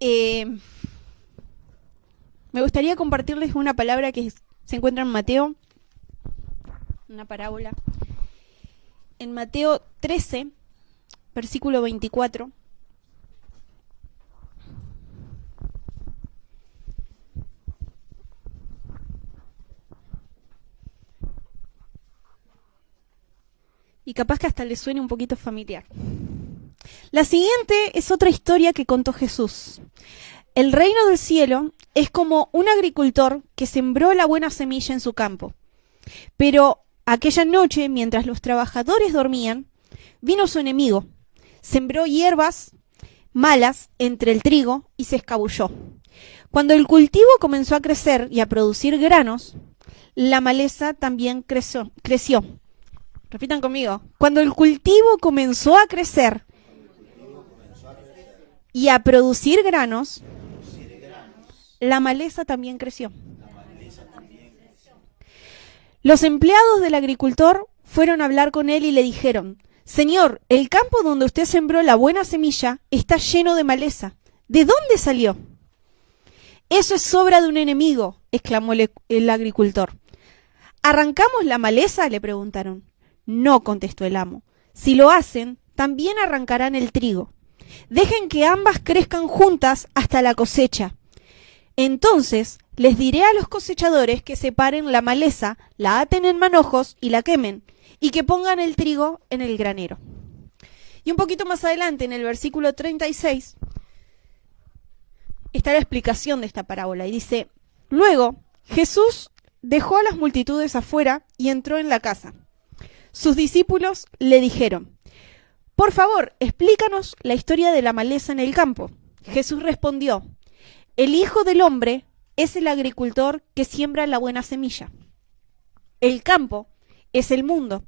Eh, Me gustaría compartirles una palabra que se encuentra en Mateo, una parábola. En Mateo 13, versículo 24. Y capaz que hasta les suene un poquito familiar. La siguiente es otra historia que contó Jesús. El reino del cielo es como un agricultor que sembró la buena semilla en su campo. Pero aquella noche, mientras los trabajadores dormían, vino su enemigo, sembró hierbas malas entre el trigo y se escabulló. Cuando el cultivo comenzó a crecer y a producir granos, la maleza también creció. Repitan conmigo. Cuando el cultivo comenzó a crecer y a producir granos, la maleza también creció. Los empleados del agricultor fueron a hablar con él y le dijeron: Señor, el campo donde usted sembró la buena semilla está lleno de maleza. ¿De dónde salió? Eso es obra de un enemigo, exclamó el agricultor. ¿Arrancamos la maleza?, le preguntaron. No, contestó el amo. Si lo hacen, también arrancarán el trigo. Dejen que ambas crezcan juntas hasta la cosecha. Entonces les diré a los cosechadores que separen la maleza, la aten en manojos y la quemen, y que pongan el trigo en el granero. Y un poquito más adelante, en el versículo 36, está la explicación de esta parábola. Y dice: Luego Jesús dejó a las multitudes afuera y entró en la casa. Sus discípulos le dijeron: Por favor, explícanos la historia de la maleza en el campo. Jesús respondió: El Hijo del Hombre es el agricultor que siembra la buena semilla. El campo es el mundo.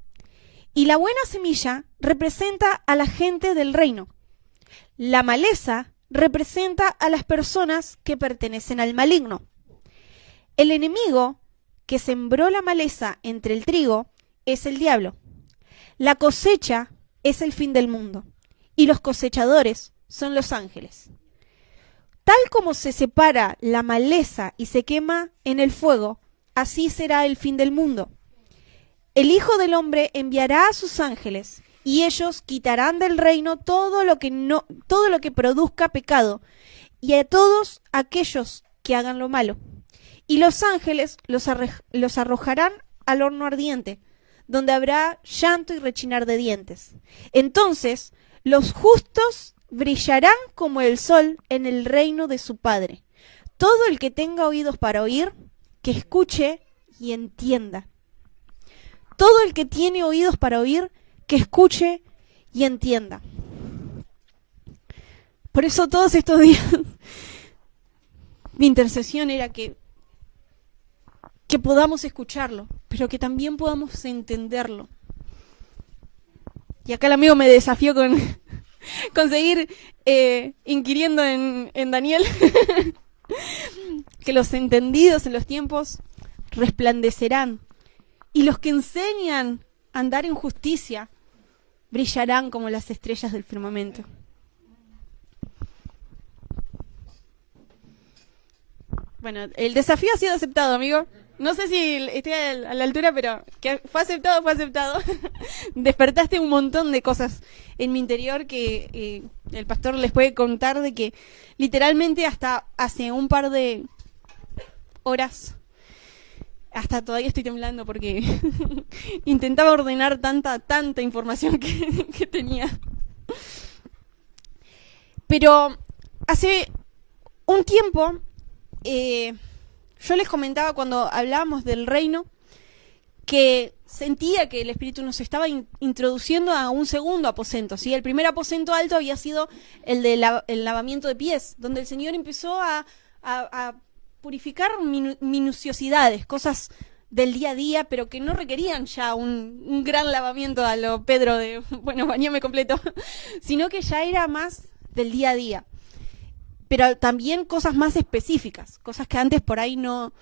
Y la buena semilla representa a la gente del reino. La maleza representa a las personas que pertenecen al maligno. El enemigo que sembró la maleza entre el trigo es el diablo. La cosecha es el fin del mundo. Y los cosechadores son los ángeles. Tal como se separa la maleza y se quema en el fuego, así será el fin del mundo. El Hijo del Hombre enviará a sus ángeles, y ellos quitarán del reino todo lo que produzca pecado, y a todos aquellos que hagan lo malo. Y los ángeles los arrojarán al horno ardiente, donde habrá llanto y rechinar de dientes. Entonces los justos brillarán como el sol en el reino de su Padre. Todo el que tenga oídos para oír, que escuche y entienda. Todo el que tiene oídos para oír, que escuche y entienda. Por eso todos estos días mi intercesión era que podamos escucharlo, pero que también podamos entenderlo. Y acá el amigo me desafió con seguir inquiriendo en Daniel. Que los entendidos en los tiempos resplandecerán, y los que enseñan a andar en justicia brillarán como las estrellas del firmamento. Bueno, el desafío ha sido aceptado, amigo. No sé si estoy a la altura, pero que fue aceptado, fue aceptado. Despertaste un montón de cosas en mi interior que el pastor les puede contar, de que literalmente hasta hace un par de horas, hasta todavía estoy temblando porque intentaba ordenar tanta información que tenía. Pero hace un tiempo yo les comentaba, cuando hablábamos del reino, que sentía que el Espíritu nos estaba introduciendo a un segundo aposento, ¿sí? El primer aposento alto había sido el del lavamiento de pies, donde el Señor empezó a purificar minuciosidades, cosas del día a día, pero que no requerían ya un gran lavamiento a lo Pedro de, bueno, bañame completo, sino que ya era más del día a día. Pero también cosas más específicas, cosas que antes por ahí no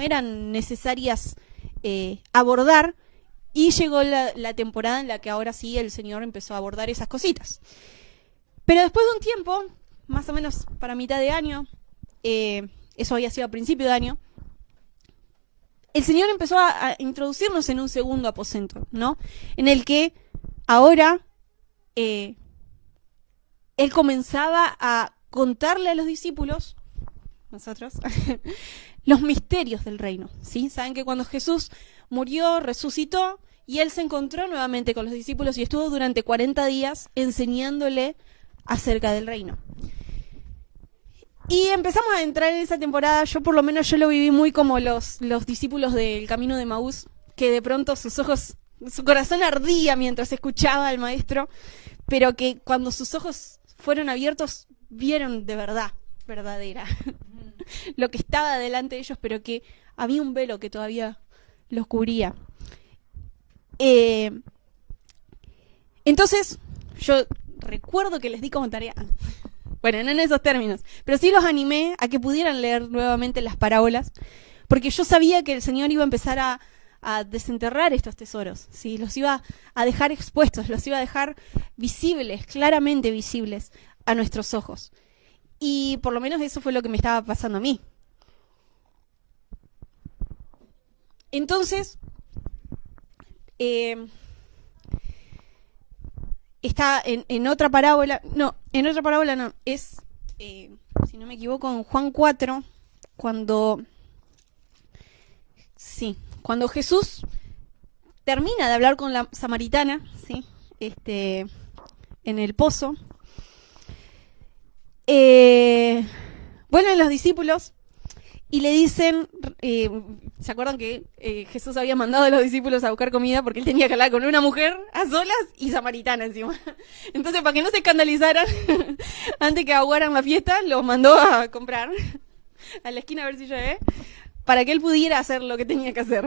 eran necesarias abordar, y llegó la temporada en la que ahora sí el Señor empezó a abordar esas cositas. Pero después de un tiempo, más o menos para mitad de año, eso había sido a principio de año, el Señor empezó a introducirnos en un segundo aposento, ¿no? En el que ahora Él comenzaba a contarle a los discípulos, nosotros, los misterios del reino, ¿sí? Saben que cuando Jesús murió, resucitó, y Él se encontró nuevamente con los discípulos y estuvo durante 40 días enseñándole acerca del reino. Y empezamos a entrar en esa temporada, yo por lo menos yo lo viví muy como los discípulos del Camino de Emaús, que de pronto sus ojos, su corazón ardía mientras escuchaba al maestro, pero que cuando sus ojos fueron abiertos, vieron de verdad, verdadera, lo que estaba delante de ellos, pero que había un velo que todavía los cubría. Entonces, yo recuerdo que les di como tarea, bueno, no en esos términos, pero sí los animé a que pudieran leer nuevamente las parábolas, porque yo sabía que el Señor iba a empezar a desenterrar estos tesoros, ¿sí? Los iba a dejar expuestos, los iba a dejar visibles, claramente visibles a nuestros ojos. Y por lo menos eso fue lo que me estaba pasando a mí. Entonces, está en otra parábola, no, es, si no me equivoco, en Juan 4, cuando Jesús termina de hablar con la samaritana, ¿sí? En el pozo, vuelven los discípulos y le dicen, ¿se acuerdan que Jesús había mandado a los discípulos a buscar comida porque él tenía que hablar con una mujer a solas y samaritana encima? Entonces, para que no se escandalizaran, antes que aguaran la fiesta, los mandó a comprar a la esquina a ver si llueve, para que él pudiera hacer lo que tenía que hacer.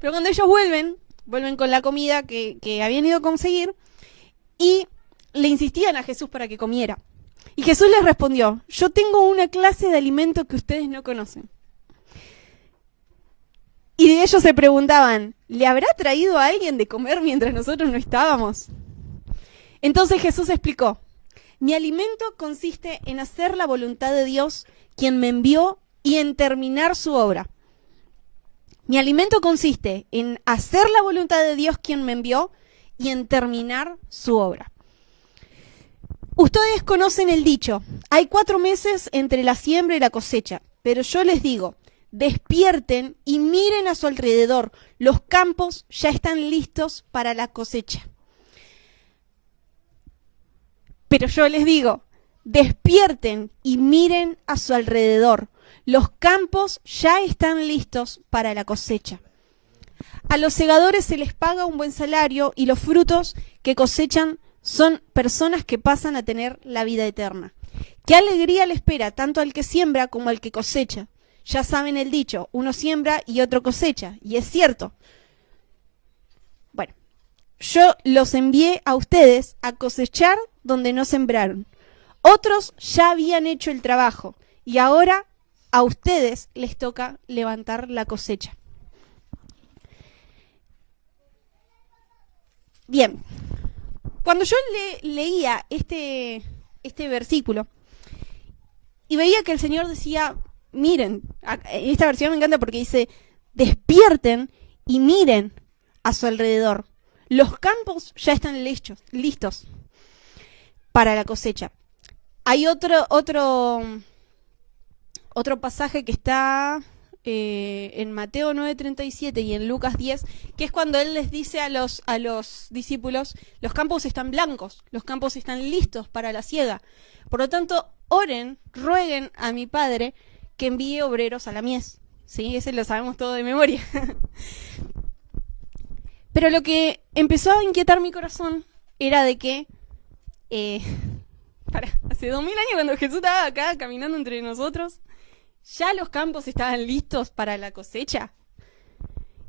Pero cuando ellos vuelven con la comida que habían ido a conseguir y le insistían a Jesús para que comiera. Y Jesús les respondió: yo tengo una clase de alimento que ustedes no conocen. Y de ellos se preguntaban: ¿le habrá traído a alguien de comer mientras nosotros no estábamos? Entonces Jesús explicó: mi alimento consiste en hacer la voluntad de Dios, quien me envió, y en terminar su obra. Mi alimento consiste en hacer la voluntad de Dios, quien me envió, y en terminar su obra. Ustedes conocen el dicho: hay 4 meses entre la siembra y la cosecha, pero yo les digo, despierten y miren a su alrededor, los campos ya están listos para la cosecha. Pero yo les digo, despierten y miren a su alrededor, los campos ya están listos para la cosecha. A los segadores se les paga un buen salario y los frutos que cosechan son personas que pasan a tener la vida eterna. ¿Qué alegría le espera tanto al que siembra como al que cosecha? Ya saben el dicho, uno siembra y otro cosecha, y es cierto. Bueno, yo los envié a ustedes a cosechar donde no sembraron. Otros ya habían hecho el trabajo, y ahora a ustedes les toca levantar la cosecha. Bien. Cuando yo leía este versículo y veía que el Señor decía, miren, esta versión me encanta porque dice, despierten y miren a su alrededor. Los campos ya están listos para la cosecha. Hay otro pasaje que está en Mateo 9:37 y en Lucas 10, que es cuando Él les dice a los discípulos, los campos están blancos, los campos están listos para la siega. Por lo tanto, oren, rueguen a mi Padre que envíe obreros a la mies. ¿Sí? Ese lo sabemos todo de memoria. Pero lo que empezó a inquietar mi corazón era de que hace 2000 años cuando Jesús estaba acá caminando entre nosotros, ya los campos estaban listos para la cosecha.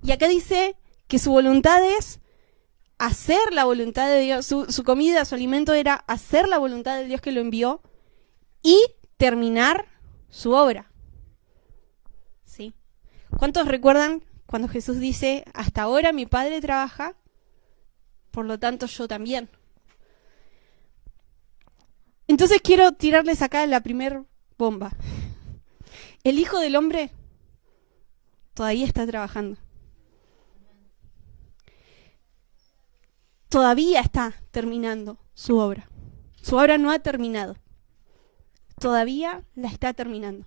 Y acá dice que su voluntad es hacer la voluntad de Dios, su comida, su alimento era hacer la voluntad de Dios que lo envió y terminar su obra. ¿Sí? ¿Cuántos recuerdan cuando Jesús dice, hasta ahora mi Padre trabaja, por lo tanto yo también? Entonces quiero tirarles acá la primer bomba. El Hijo del Hombre todavía está trabajando. Todavía está terminando su obra. Su obra no ha terminado. Todavía la está terminando.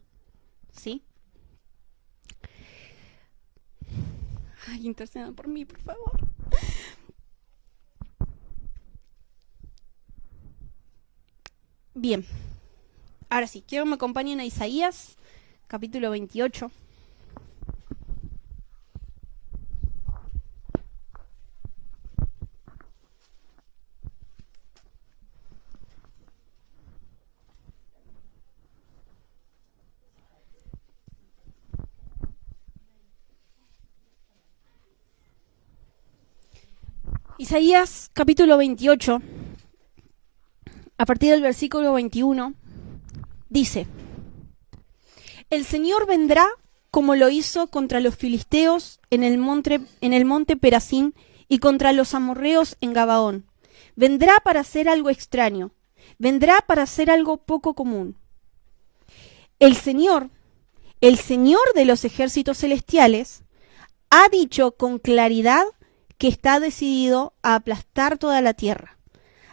¿Sí? Ay, intercedan por mí, por favor. Bien. Ahora sí, quiero que me acompañen a Isaías, capítulo 28. Isaías capítulo 28, a partir del versículo 21, dice: El Señor vendrá como lo hizo contra los filisteos en el monte Perazín y contra los amorreos en Gabaón. Vendrá para hacer algo extraño, vendrá para hacer algo poco común. El Señor de los ejércitos celestiales, ha dicho con claridad que está decidido a aplastar toda la tierra.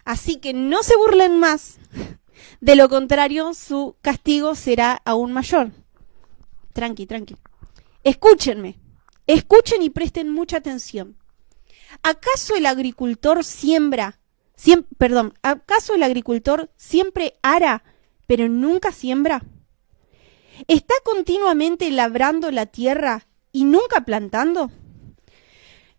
Así que no se burlen más, de lo contrario su castigo será aún mayor. Tranqui. Escúchenme, escuchen y presten mucha atención. ¿Acaso el agricultor siempre ara, pero nunca siembra? ¿Está continuamente labrando la tierra y nunca plantando?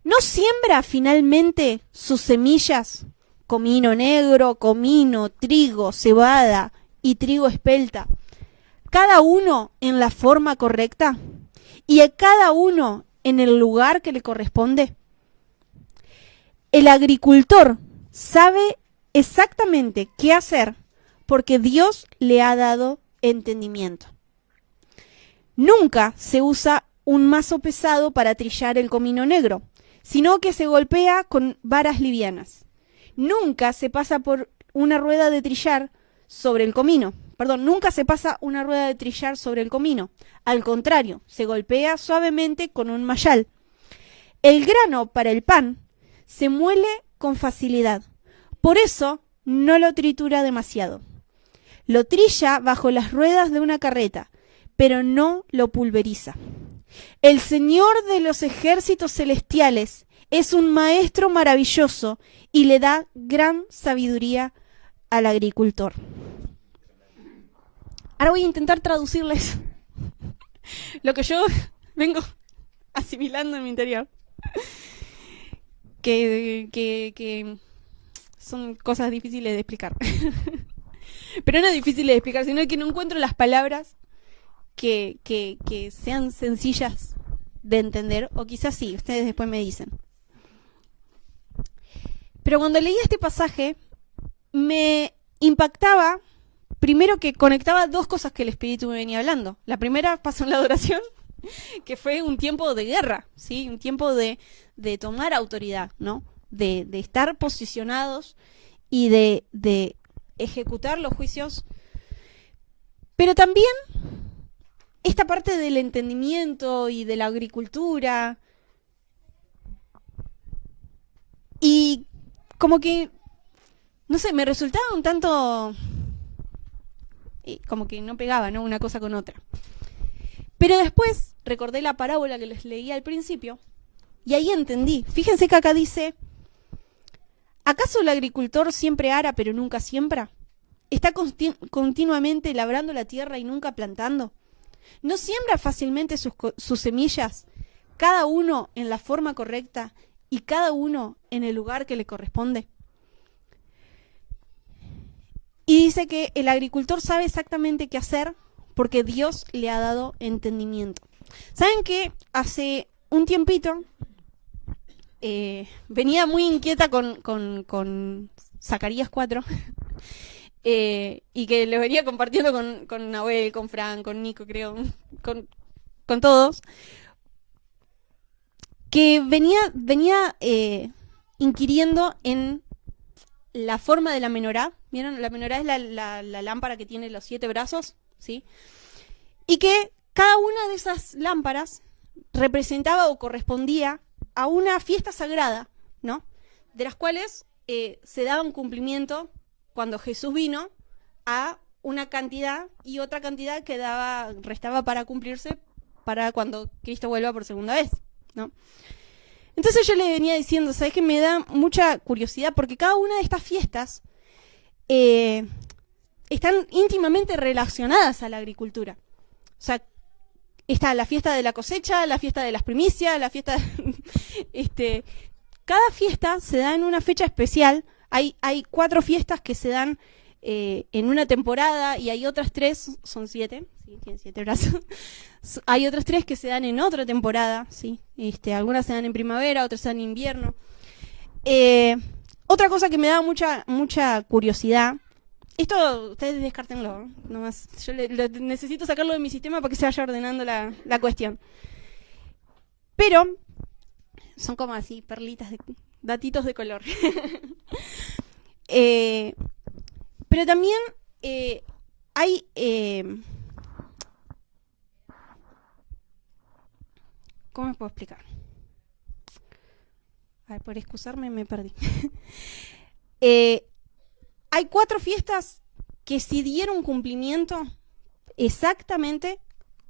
¿No siembra finalmente sus semillas, comino negro, comino, trigo, cebada y trigo espelta, cada uno en la forma correcta y a cada uno en el lugar que le corresponde? El agricultor sabe exactamente qué hacer porque Dios le ha dado entendimiento. Nunca se usa un mazo pesado para trillar el comino negro, sino que se golpea con varas livianas. Nunca se pasa por una rueda de trillar sobre el comino. Nunca se pasa una rueda de trillar sobre el comino. Al contrario, se golpea suavemente con un mayal. El grano para el pan se muele con facilidad. Por eso no lo tritura demasiado. Lo trilla bajo las ruedas de una carreta, pero no lo pulveriza. El Señor de los ejércitos celestiales es un maestro maravilloso y le da gran sabiduría al agricultor. Ahora voy a intentar traducirles lo que yo vengo asimilando en mi interior. Que son cosas difíciles de explicar. Pero no difíciles de explicar, sino que no encuentro las palabras que sean sencillas de entender, o quizás sí, ustedes después me dicen. Pero cuando leí este pasaje, me impactaba, primero que conectaba dos cosas que el Espíritu me venía hablando. La primera pasó en la adoración, que fue un tiempo de guerra, ¿sí? Un tiempo de tomar autoridad, ¿no? De estar posicionados y de ejecutar los juicios. Pero también esta parte del entendimiento y de la agricultura, y como que, no sé, me resultaba un tanto, como que no pegaba, ¿no? Una cosa con otra. Pero después recordé la parábola que les leí al principio, y ahí entendí. Fíjense que acá dice: ¿acaso el agricultor siempre ara pero nunca siembra? ¿Está continuamente labrando la tierra y nunca plantando? ¿No siembra fácilmente sus semillas, cada uno en la forma correcta y cada uno en el lugar que le corresponde? Y dice que el agricultor sabe exactamente qué hacer porque Dios le ha dado entendimiento. ¿Saben que hace un tiempito venía muy inquieta con Zacarías 4? Y que lo venía compartiendo con Nahuel, con Fran, con Nico, creo, con todos, que venía inquiriendo en la forma de la menorá. ¿Vieron? La menorá es la lámpara que tiene los 7 brazos, ¿sí? Y que cada una de esas lámparas representaba o correspondía a una fiesta sagrada, ¿no? De las cuales se daba un cumplimiento cuando Jesús vino a una cantidad y otra cantidad que restaba para cumplirse para cuando Cristo vuelva por segunda vez, ¿no? Entonces yo le venía diciendo, ¿sabes qué? Me da mucha curiosidad porque cada una de estas fiestas están íntimamente relacionadas a la agricultura. O sea, está la fiesta de la cosecha, la fiesta de las primicias, la fiesta de, cada fiesta se da en una fecha especial. Hay 4 fiestas que se dan en una temporada y hay otras 3, son 7, sí, tienen 7 brazos. Hay otras 3 que se dan en otra temporada, ¿sí? Algunas se dan en primavera, otras se dan en invierno. Otra cosa que me da mucha curiosidad, esto ustedes descártenlo, ¿no? Nomás, yo necesito sacarlo de mi sistema para que se vaya ordenando la cuestión. Pero son como así, perlitas, datitos de color. Pero también hay... ¿cómo me puedo explicar? A ver, por excusarme me perdí. Hay 4 fiestas que sí dieron cumplimiento exactamente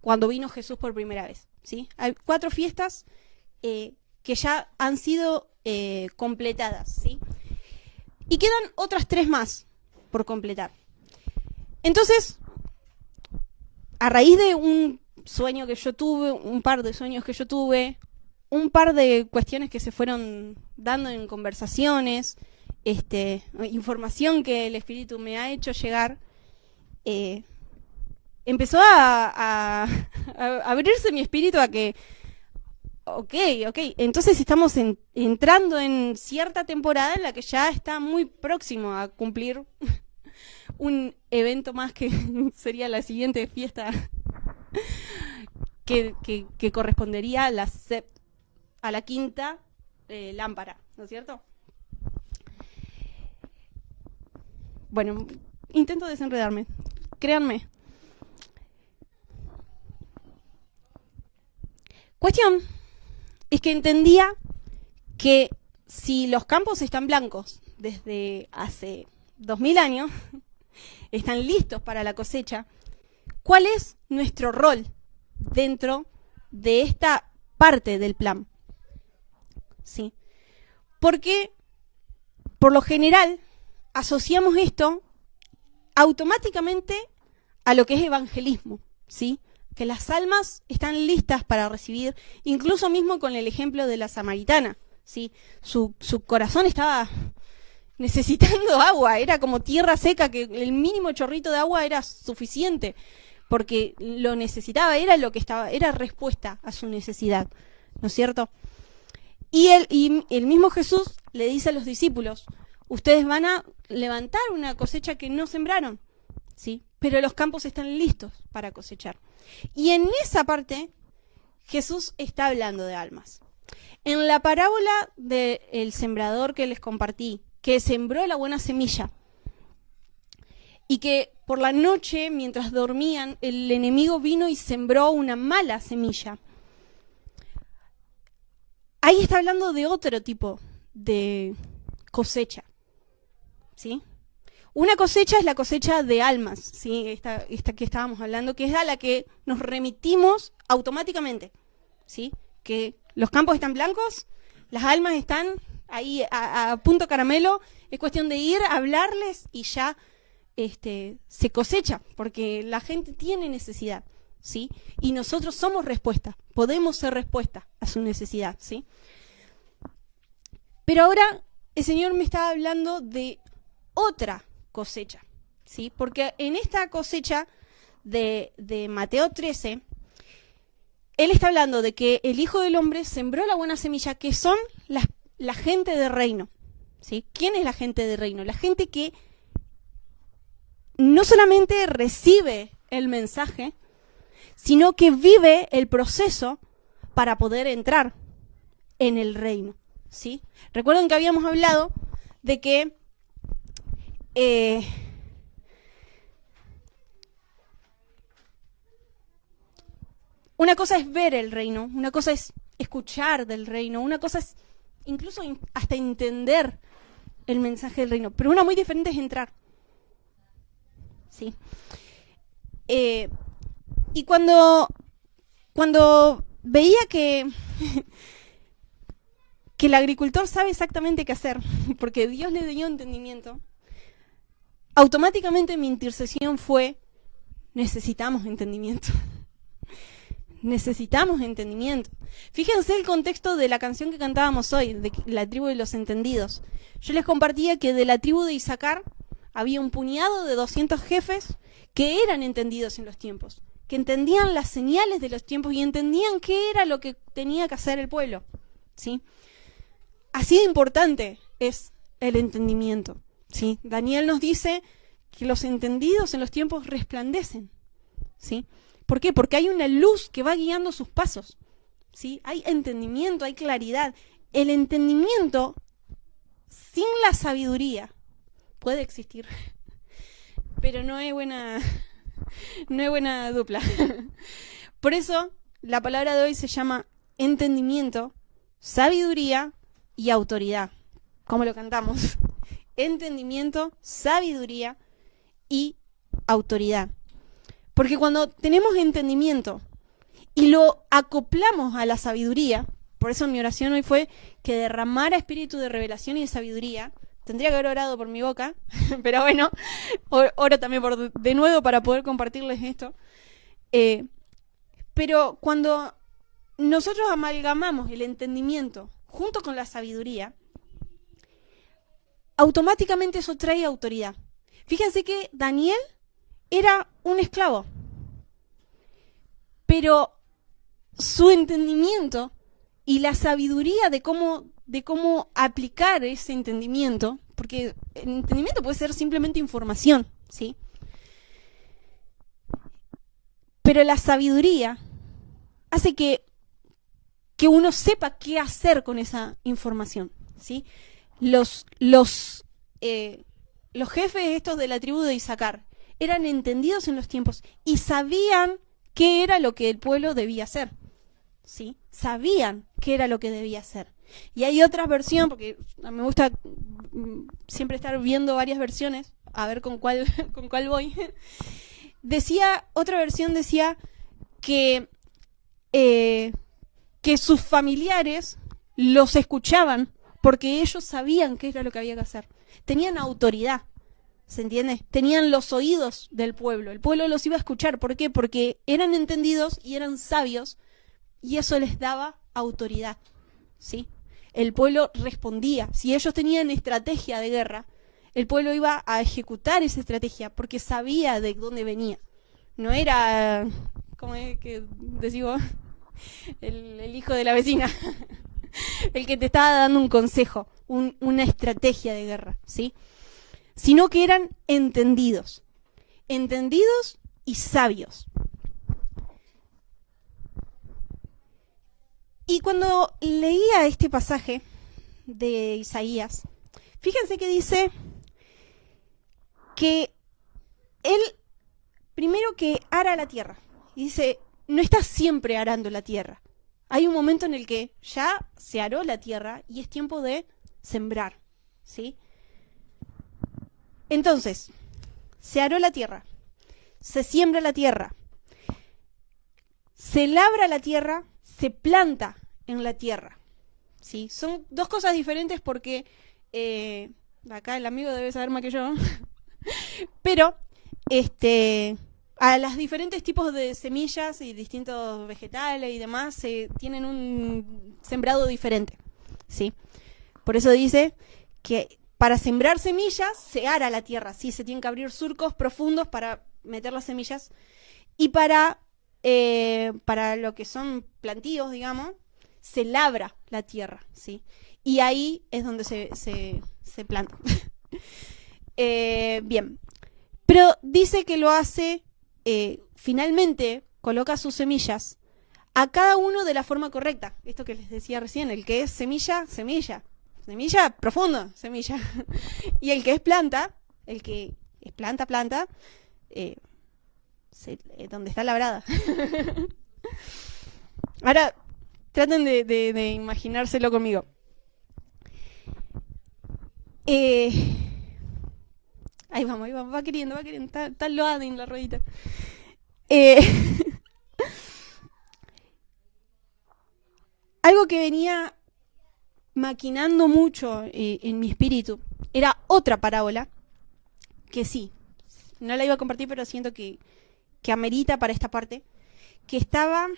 cuando vino Jesús por primera vez, ¿sí? Hay 4 fiestas que ya han sido completadas, ¿sí? Y quedan otras 3 más por completar. Entonces, a raíz de un sueño que yo tuve, un par de sueños que yo tuve, un par de cuestiones que se fueron dando en conversaciones, información que el Espíritu me ha hecho llegar, empezó a abrirse mi espíritu a que, ok, entonces estamos entrando en cierta temporada en la que ya está muy próximo a cumplir un evento más que sería la siguiente fiesta que correspondería a la quinta lámpara, ¿no es cierto? Bueno, intento desenredarme, créanme. Cuestión es que entendía que si los campos están blancos desde hace 2000 años, están listos para la cosecha, ¿cuál es nuestro rol dentro de esta parte del plan? ¿Sí? Porque, por lo general, asociamos esto automáticamente a lo que es evangelismo, ¿sí? Que las almas están listas para recibir, incluso mismo con el ejemplo de la samaritana, ¿sí? Su corazón estaba necesitando agua, era como tierra seca, que el mínimo chorrito de agua era suficiente, porque lo necesitaba, era lo que estaba, era respuesta a su necesidad, ¿no es cierto? Y el mismo Jesús le dice a los discípulos, ustedes van a levantar una cosecha que no sembraron, ¿sí? Pero los campos están listos para cosechar. Y en esa parte, Jesús está hablando de almas. En la parábola del sembrador que les compartí, que sembró la buena semilla, y que por la noche, mientras dormían, el enemigo vino y sembró una mala semilla. Ahí está hablando de otro tipo de cosecha, ¿sí? Una cosecha es la cosecha de almas, ¿sí? Esta que estábamos hablando, que es a la que nos remitimos automáticamente, ¿sí? Que los campos están blancos, las almas están ahí a punto caramelo, es cuestión de ir a hablarles y ya se cosecha, porque la gente tiene necesidad, ¿sí? Y nosotros somos respuesta, podemos ser respuesta a su necesidad, ¿sí? Pero ahora el Señor me está hablando de otra cosecha, ¿sí? Porque en esta cosecha de Mateo 13, Él está hablando de que el Hijo del Hombre sembró la buena semilla, que son la gente de reino, ¿sí? ¿Quién es la gente de reino? La gente que no solamente recibe el mensaje, sino que vive el proceso para poder entrar en el reino, ¿sí? Recuerden que habíamos hablado de que eh, una cosa es ver el reino, una cosa es escuchar del reino, una cosa es incluso hasta entender el mensaje del reino, pero una muy diferente es entrar. ¿Sí? Y cuando veía que el agricultor sabe exactamente qué hacer, porque Dios le dio entendimiento, automáticamente mi intercesión fue: necesitamos entendimiento. Necesitamos entendimiento. Fíjense el contexto de la canción que cantábamos hoy, de la tribu de los entendidos. Yo les compartía que de la tribu de Isaacar había un puñado de 200 jefes que eran entendidos en los tiempos, que entendían las señales de los tiempos y entendían qué era lo que tenía que hacer el pueblo, ¿sí? Así de importante es el entendimiento, ¿sí? Daniel nos dice que los entendidos en los tiempos resplandecen, ¿sí? ¿Por qué? Porque hay una luz que va guiando sus pasos, ¿sí? Hay entendimiento, hay claridad. El entendimiento sin la sabiduría puede existir, pero no es buena dupla. Por eso la palabra de hoy se llama entendimiento, sabiduría y autoridad, como lo cantamos. Entendimiento, sabiduría y autoridad. Porque cuando tenemos entendimiento y lo acoplamos a la sabiduría, por eso mi oración hoy fue que derramara espíritu de revelación y de sabiduría. Tendría que haber orado por mi boca, pero bueno, oro también de nuevo para poder compartirles esto. Pero cuando nosotros amalgamamos el entendimiento junto con la sabiduría, automáticamente eso trae autoridad. Fíjense que Daniel era un esclavo, pero su entendimiento y la sabiduría de cómo aplicar ese entendimiento, porque el entendimiento puede ser simplemente información, ¿sí? Pero la sabiduría hace que uno sepa qué hacer con esa información, ¿sí? Los jefes estos de la tribu de Isaacar eran entendidos en los tiempos y sabían qué era lo que el pueblo debía hacer, ¿sí? Sabían qué era lo que debía hacer. Y hay otra versión, porque me gusta siempre estar viendo varias versiones, a ver con cuál voy. Otra versión decía que sus familiares los escuchaban porque ellos sabían qué era lo que había que hacer. Tenían autoridad, ¿se entiende? Tenían los oídos del pueblo. El pueblo los iba a escuchar. ¿Por qué? Porque eran entendidos y eran sabios y eso les daba autoridad, ¿sí? El pueblo respondía. Si ellos tenían estrategia de guerra, el pueblo iba a ejecutar esa estrategia porque sabía de dónde venía. No era, ¿cómo es que decimos? El hijo de la vecina, el que te estaba dando un consejo, una estrategia de guerra, ¿sí? Sino que eran entendidos y sabios. Y cuando leía este pasaje de Isaías, fíjense que dice que él primero que ara la tierra. Y dice, no está siempre arando la tierra. Hay un momento en el que ya se aró la tierra y es tiempo de sembrar, ¿sí? Entonces, se aró la tierra, se siembra la tierra, se labra la tierra, se planta en la tierra, ¿sí? Son dos cosas diferentes porque acá el amigo debe saber más que yo, pero a los diferentes tipos de semillas y distintos vegetales y demás tienen un sembrado diferente, ¿sí? Por eso dice que para sembrar semillas se ara la tierra, ¿sí? Se tienen que abrir surcos profundos para meter las semillas y para lo que son plantíos, digamos, se labra la tierra, ¿sí? Y ahí es donde se planta. Bien, pero dice que lo hace, finalmente coloca sus semillas a cada uno de la forma correcta. Esto que les decía recién, el que es semilla, semilla profunda, semilla. Y el que es planta, el que es planta, donde está labrada. Ahora, traten de imaginárselo conmigo. Ahí vamos, va queriendo, está loada en la ruedita. Algo que venía maquinando mucho en mi espíritu era otra parábola, que sí, no la iba a compartir, pero siento que amerita para esta parte, que estaba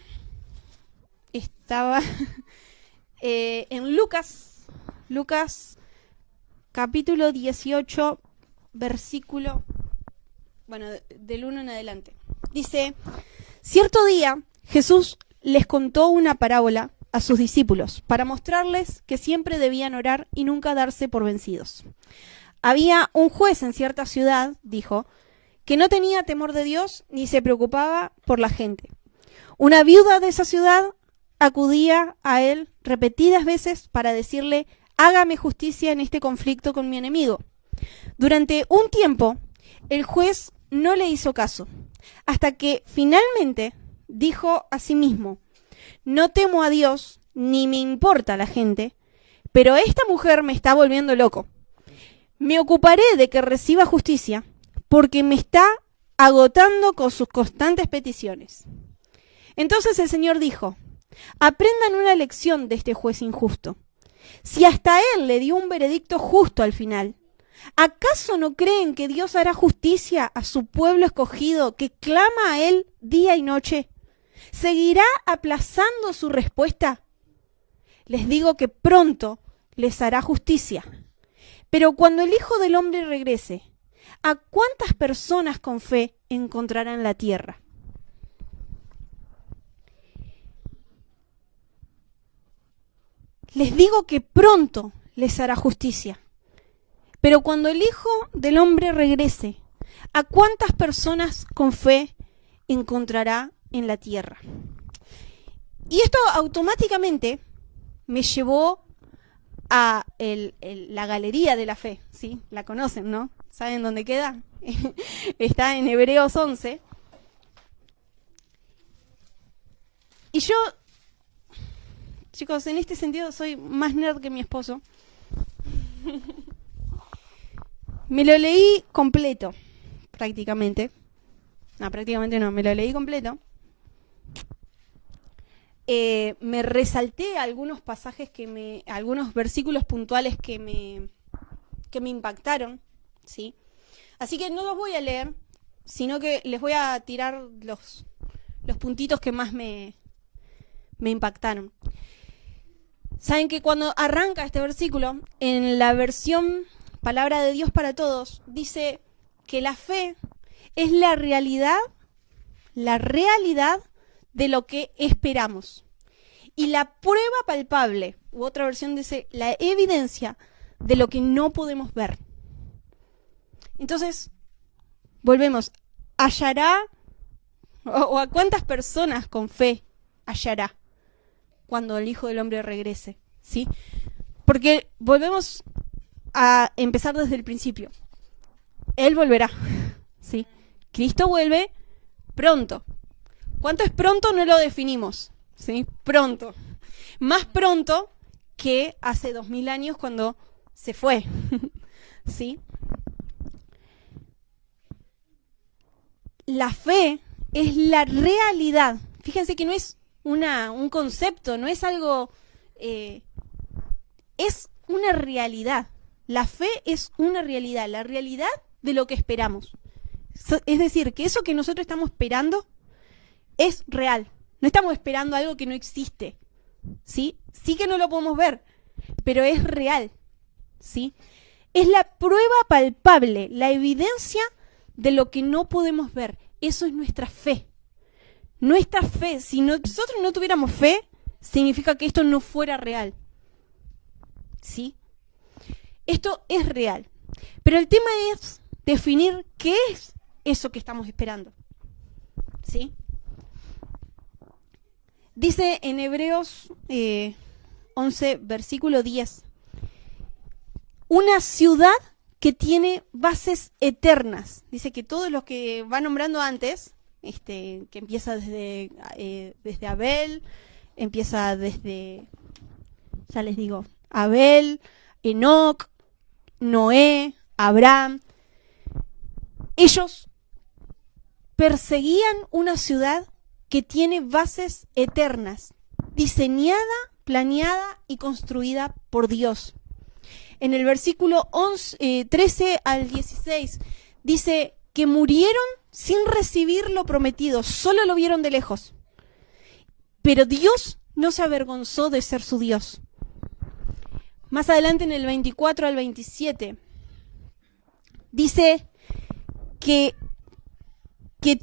en Lucas capítulo 18, versículo, bueno, del 1 en adelante. Dice, cierto día Jesús les contó una parábola a sus discípulos para mostrarles que siempre debían orar y nunca darse por vencidos. Había un juez en cierta ciudad, dijo, que no tenía temor de Dios ni se preocupaba por la gente. Una viuda de esa ciudad acudía a él repetidas veces para decirle, hágame justicia en este conflicto con mi enemigo. Durante un tiempo, el juez no le hizo caso, hasta que finalmente dijo a sí mismo, no temo a Dios, ni me importa la gente, pero esta mujer me está volviendo loco. Me ocuparé de que reciba justicia, porque me está agotando con sus constantes peticiones. Entonces el Señor dijo, aprendan una lección de este juez injusto. Si hasta él le dio un veredicto justo al final, ¿acaso no creen que Dios hará justicia a su pueblo escogido que clama a él día y noche? ¿Seguirá aplazando su respuesta? Les digo que pronto les hará justicia. Pero cuando el Hijo del Hombre regrese, ¿a cuántas personas con fe encontrará en la tierra? Les digo que pronto les hará justicia. Pero cuando el Hijo del Hombre regrese, ¿a cuántas personas con fe encontrará en la tierra? Y esto automáticamente me llevó a la galería de la fe, ¿sí? La conocen, ¿no? ¿Saben dónde queda? Está en Hebreos 11. Y yo, chicos, en este sentido soy más nerd que mi esposo. Me lo leí completo, prácticamente. No, prácticamente no, me lo leí completo. Me resalté algunos pasajes algunos versículos puntuales que me impactaron, ¿sí? Así que no los voy a leer, sino que les voy a tirar los puntitos que más me impactaron. Saben que cuando arranca este versículo, en la versión Palabra de Dios para Todos, dice que la fe es la realidad de lo que esperamos. Y la prueba palpable, u otra versión dice, la evidencia de lo que no podemos ver. Entonces, volvemos, hallará, o a cuántas personas con fe hallará cuando el Hijo del Hombre regrese, ¿sí? Porque volvemos a empezar desde el principio. Él volverá, ¿sí? Cristo vuelve pronto. ¿Cuánto es pronto? No lo definimos, ¿sí? Pronto. Más pronto que hace 2000 años cuando se fue, ¿sí? La fe es la realidad. Fíjense que no es un concepto, no es algo... es una realidad. La fe es una realidad, la realidad de lo que esperamos. Es decir, que eso que nosotros estamos esperando es real. No estamos esperando algo que no existe, ¿sí? Sí que no lo podemos ver, pero es real, ¿sí? Es la prueba palpable, la evidencia de lo que no podemos ver. Eso es nuestra fe. Nuestra fe, si nosotros no tuviéramos fe, significa que esto no fuera real, ¿sí? Esto es real. Pero el tema es definir qué es eso que estamos esperando, ¿sí? Dice en Hebreos 11, versículo 10, una ciudad que tiene bases eternas. Dice que todos los que va nombrando antes, que empieza desde Abel, empieza desde, ya les digo, Abel, Enoc, Noé, Abraham, ellos perseguían una ciudad que tiene bases eternas, diseñada, planeada y construida por Dios. En el versículo 13 al 16 dice que murieron sin recibir lo prometido, solo lo vieron de lejos. Pero Dios no se avergonzó de ser su Dios. Más adelante en el 24 al 27 dice que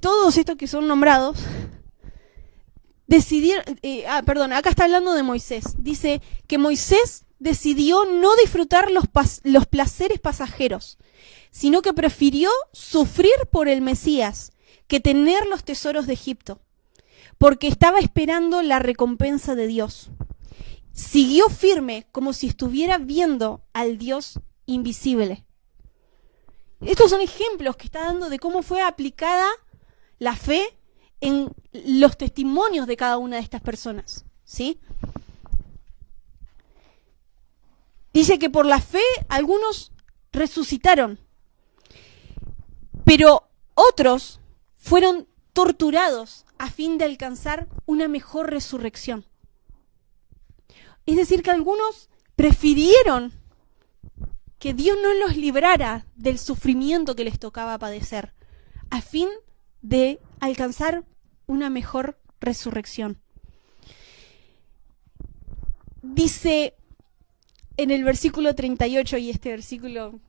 todos estos que son nombrados decidieron, acá está hablando de Moisés. Dice que Moisés decidió no disfrutar los placeres pasajeros, sino que prefirió sufrir por el Mesías que tener los tesoros de Egipto, porque estaba esperando la recompensa de Dios. Siguió firme como si estuviera viendo al Dios invisible. Estos son ejemplos que está dando de cómo fue aplicada la fe en los testimonios de cada una de estas personas, ¿sí? Dice que por la fe algunos resucitaron, pero otros fueron torturados a fin de alcanzar una mejor resurrección. Es decir, que algunos prefirieron que Dios no los librara del sufrimiento que les tocaba padecer, a fin de alcanzar una mejor resurrección. Dice en el versículo 38, y este versículo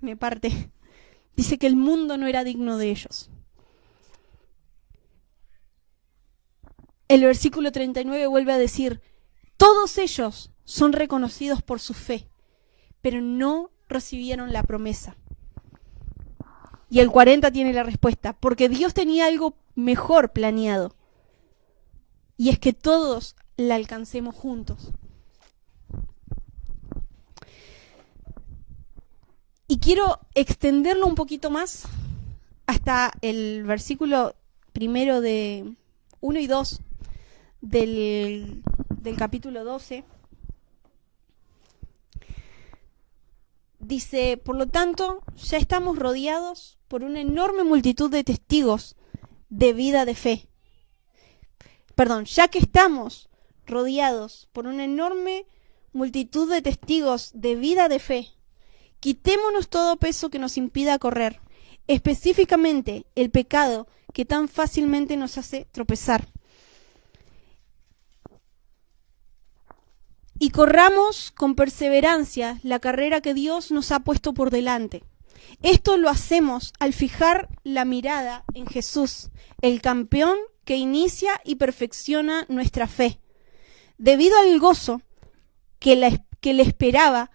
me parte, dice que el mundo no era digno de ellos. El versículo 39 vuelve a decir, todos ellos son reconocidos por su fe, pero no recibieron la promesa. Y el 40 tiene la respuesta, porque Dios tenía algo mejor planeado, y es que todos la alcancemos juntos. Y quiero extenderlo un poquito más hasta el versículo primero de 1 y 2 del capítulo 12. Dice, por lo tanto, ya estamos rodeados por una enorme multitud de testigos de vida de fe. Ya que estamos rodeados por una enorme multitud de testigos de vida de fe, quitémonos todo peso que nos impida correr, específicamente el pecado que tan fácilmente nos hace tropezar. Y corramos con perseverancia la carrera que Dios nos ha puesto por delante. Esto lo hacemos al fijar la mirada en Jesús, el campeón que inicia y perfecciona nuestra fe. Debido al gozo que le esperaba,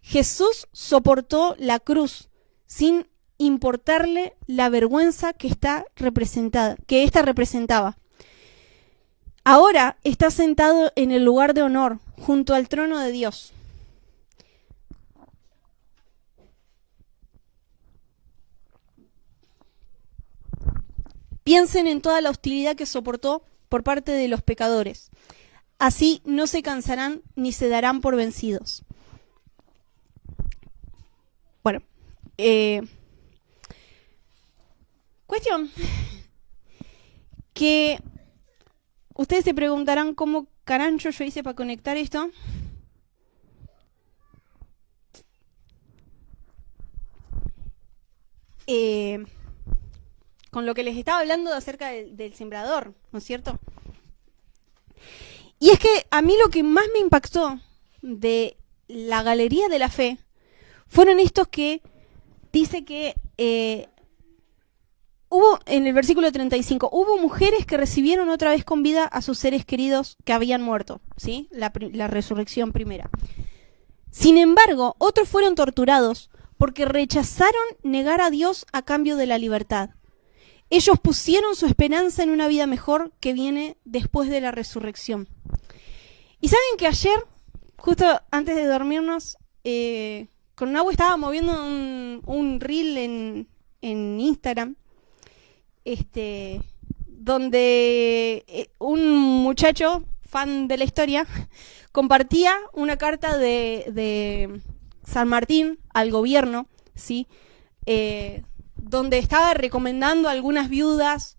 Jesús soportó la cruz sin importarle la vergüenza que ésta representaba. Ahora está sentado en el lugar de honor, junto al trono de Dios. Piensen en toda la hostilidad que soportó por parte de los pecadores. Así no se cansarán ni se darán por vencidos. Bueno, cuestión que ustedes se preguntarán cómo carancho yo hice para conectar esto. Con lo que les estaba hablando acerca del sembrador, ¿no es cierto? Y es que a mí lo que más me impactó de la galería de la fe fueron estos que dice que hubo, en el versículo 35, hubo mujeres que recibieron otra vez con vida a sus seres queridos que habían muerto, ¿sí? La resurrección primera. Sin embargo, otros fueron torturados porque rechazaron negar a Dios a cambio de la libertad. Ellos pusieron su esperanza en una vida mejor que viene después de la resurrección. Y saben que ayer, justo antes de dormirnos, con Nahue estaba moviendo un reel en Instagram, donde un muchacho, fan de la historia, compartía una carta de San Martín al gobierno, ¿sí? Donde estaba recomendando a algunas viudas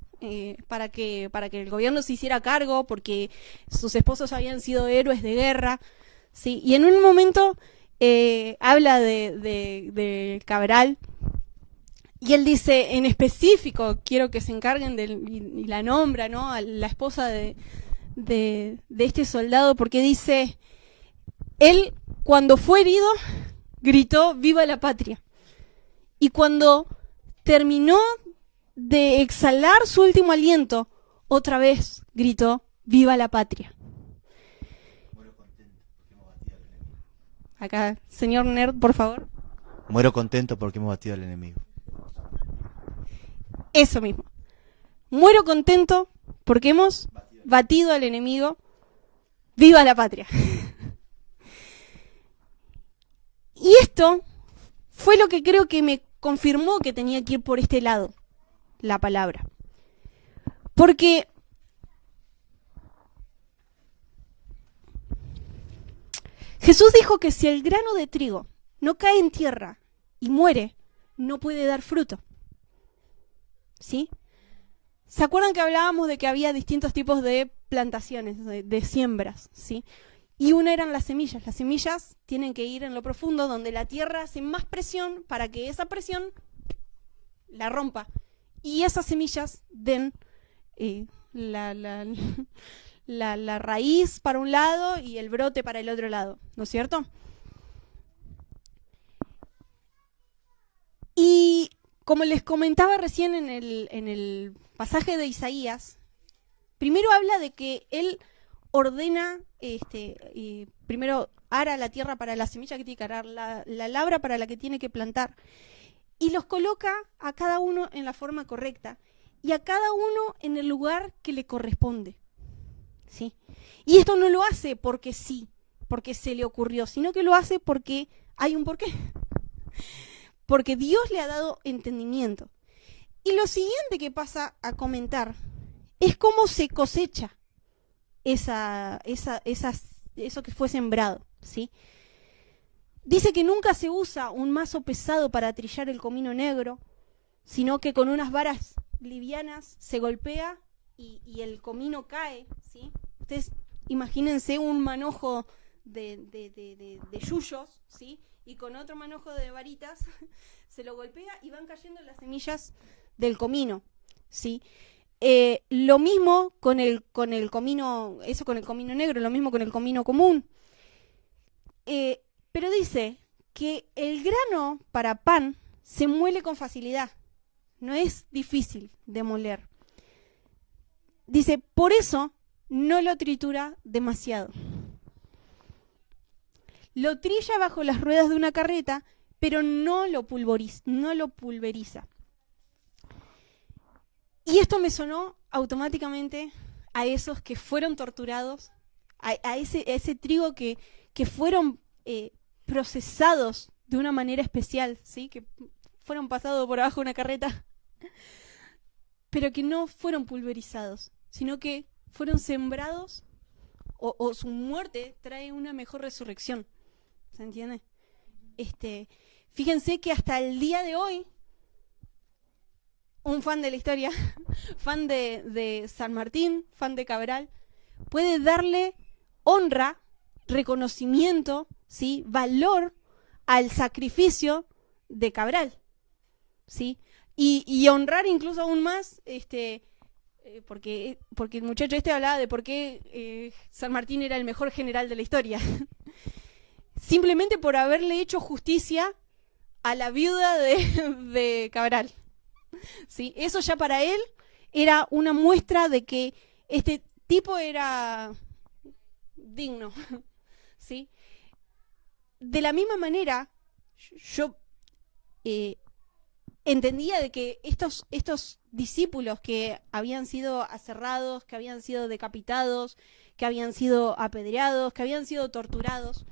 para que el gobierno se hiciera cargo, porque sus esposos habían sido héroes de guerra, ¿sí? Y en un momento habla de Cabral, y él dice, en específico, quiero que se encarguen y la nombra, ¿no?, a la esposa de este soldado, porque dice, él cuando fue herido gritó viva la patria, y cuando terminó de exhalar su último aliento, otra vez gritó viva la patria. Acá, señor Nerd, por favor. Muero contento porque hemos batido al enemigo. Eso mismo. Muero contento porque hemos batido al enemigo. ¡Viva la patria! Y esto fue lo que creo que me confirmó que tenía que ir por este lado, la palabra. Porque Jesús dijo que si el grano de trigo no cae en tierra y muere, no puede dar fruto. ¿Sí? ¿Se acuerdan que hablábamos de que había distintos tipos de plantaciones, de siembras? ¿Sí? Y una eran las semillas. Las semillas tienen que ir en lo profundo, donde la tierra hace más presión para que esa presión la rompa. Y esas semillas den la raíz para un lado y el brote para el otro lado, ¿no es cierto? Y como les comentaba recién en el pasaje de Isaías, primero habla de que él ordena, primero ara la tierra para la semilla que tiene que arar, la labra para la que tiene que plantar, y los coloca a cada uno en la forma correcta, y a cada uno en el lugar que le corresponde, ¿sí? Y esto no lo hace porque sí, porque se le ocurrió, sino que lo hace porque hay un porqué. Porque Dios le ha dado entendimiento. Y lo siguiente que pasa a comentar es cómo se cosecha eso que fue sembrado, ¿sí? Dice que nunca se usa un mazo pesado para trillar el comino negro, sino que con unas varas livianas se golpea y el comino cae, ¿sí? Ustedes imagínense un manojo de yuyos, ¿sí? Y con otro manojo de varitas se lo golpea y van cayendo las semillas del comino, ¿sí? Lo mismo con el comino, eso con el comino negro, lo mismo con el comino común. Pero dice que el grano para pan se muele con facilidad, no es difícil de moler. Dice, por eso no lo tritura demasiado. Lo trilla bajo las ruedas de una carreta, pero no lo pulveriza. Y esto me sonó automáticamente a esos que fueron torturados, a ese trigo que fueron procesados de una manera especial, ¿sí? Que fueron pasados por abajo de una carreta, pero que no fueron pulverizados, sino que fueron sembrados, o su muerte trae una mejor resurrección. ¿Se entiende? Fíjense que hasta el día de hoy, un fan de la historia, fan de San Martín, fan de Cabral, puede darle honra, reconocimiento, ¿sí? Valor al sacrificio de Cabral, ¿sí? Y honrar incluso aún más, porque el muchacho hablaba de por qué San Martín era el mejor general de la historia. Simplemente por haberle hecho justicia a la viuda de Cabral, ¿sí? Eso ya para él era una muestra de que este tipo era digno, ¿sí? De la misma manera, yo entendía de que estos discípulos que habían sido aserrados, que habían sido decapitados, que habían sido apedreados, que habían sido torturados,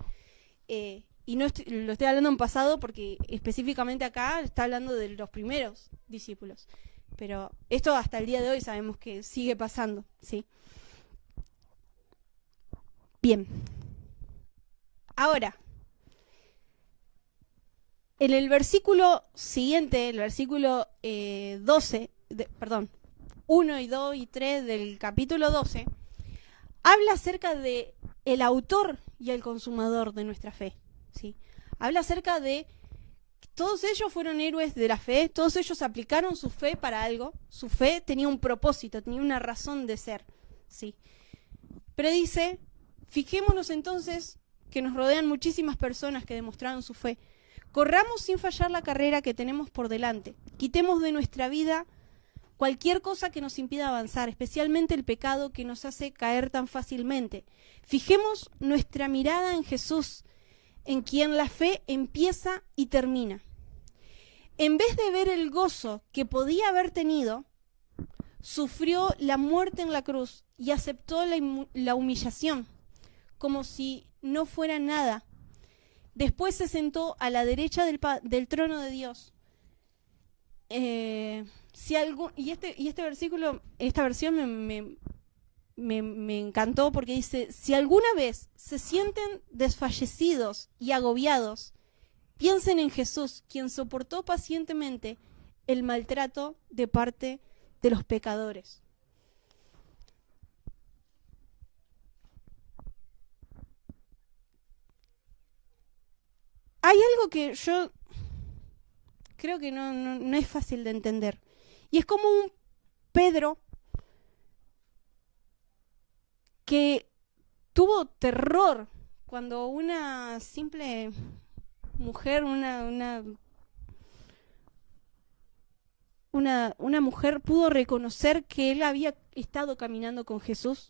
y no lo estoy hablando en pasado porque específicamente acá está hablando de los primeros discípulos. Pero esto hasta el día de hoy sabemos que sigue pasando, ¿sí? Bien. Ahora, en el versículo siguiente, el versículo 1 y 2 y 3 del capítulo 12, habla acerca de el autor y el consumador de nuestra fe, ¿sí? Habla acerca de todos ellos fueron héroes de la fe, todos ellos aplicaron su fe para algo, su fe tenía un propósito, tenía una razón de ser, ¿sí? Pero dice, fijémonos entonces que nos rodean muchísimas personas que demostraron su fe. Corramos sin fallar la carrera que tenemos por delante. Quitemos de nuestra vida cualquier cosa que nos impida avanzar, especialmente el pecado que nos hace caer tan fácilmente. Fijemos nuestra mirada en Jesús, en quien la fe empieza y termina. En vez de ver el gozo que podía haber tenido, sufrió la muerte en la cruz y aceptó la humillación, como si no fuera nada. Después se sentó a la derecha del trono de Dios. Este versículo, esta versión me encantó porque dice, si alguna vez se sienten desfallecidos y agobiados, piensen en Jesús, quien soportó pacientemente el maltrato de parte de los pecadores. Hay algo que yo creo que no es fácil de entender. Y es como un Pedro que tuvo terror cuando una simple mujer, una mujer pudo reconocer que él había estado caminando con Jesús.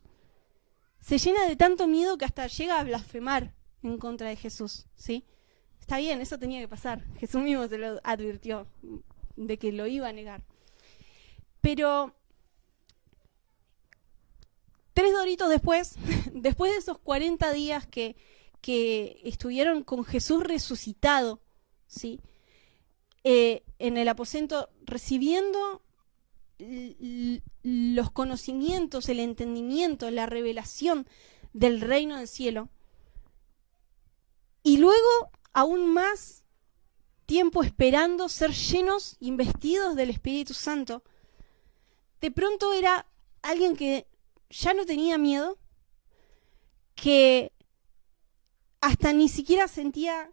Se llena de tanto miedo que hasta llega a blasfemar en contra de Jesús, ¿sí? Está bien, eso tenía que pasar. Jesús mismo se lo advirtió de que lo iba a negar. Pero 3 doritos después, después de esos 40 días que estuvieron con Jesús resucitado, ¿sí? En el aposento, recibiendo los conocimientos, el entendimiento, la revelación del reino del cielo, y luego aún más tiempo esperando ser llenos, investidos del Espíritu Santo, de pronto era alguien que ya no tenía miedo, que hasta ni siquiera sentía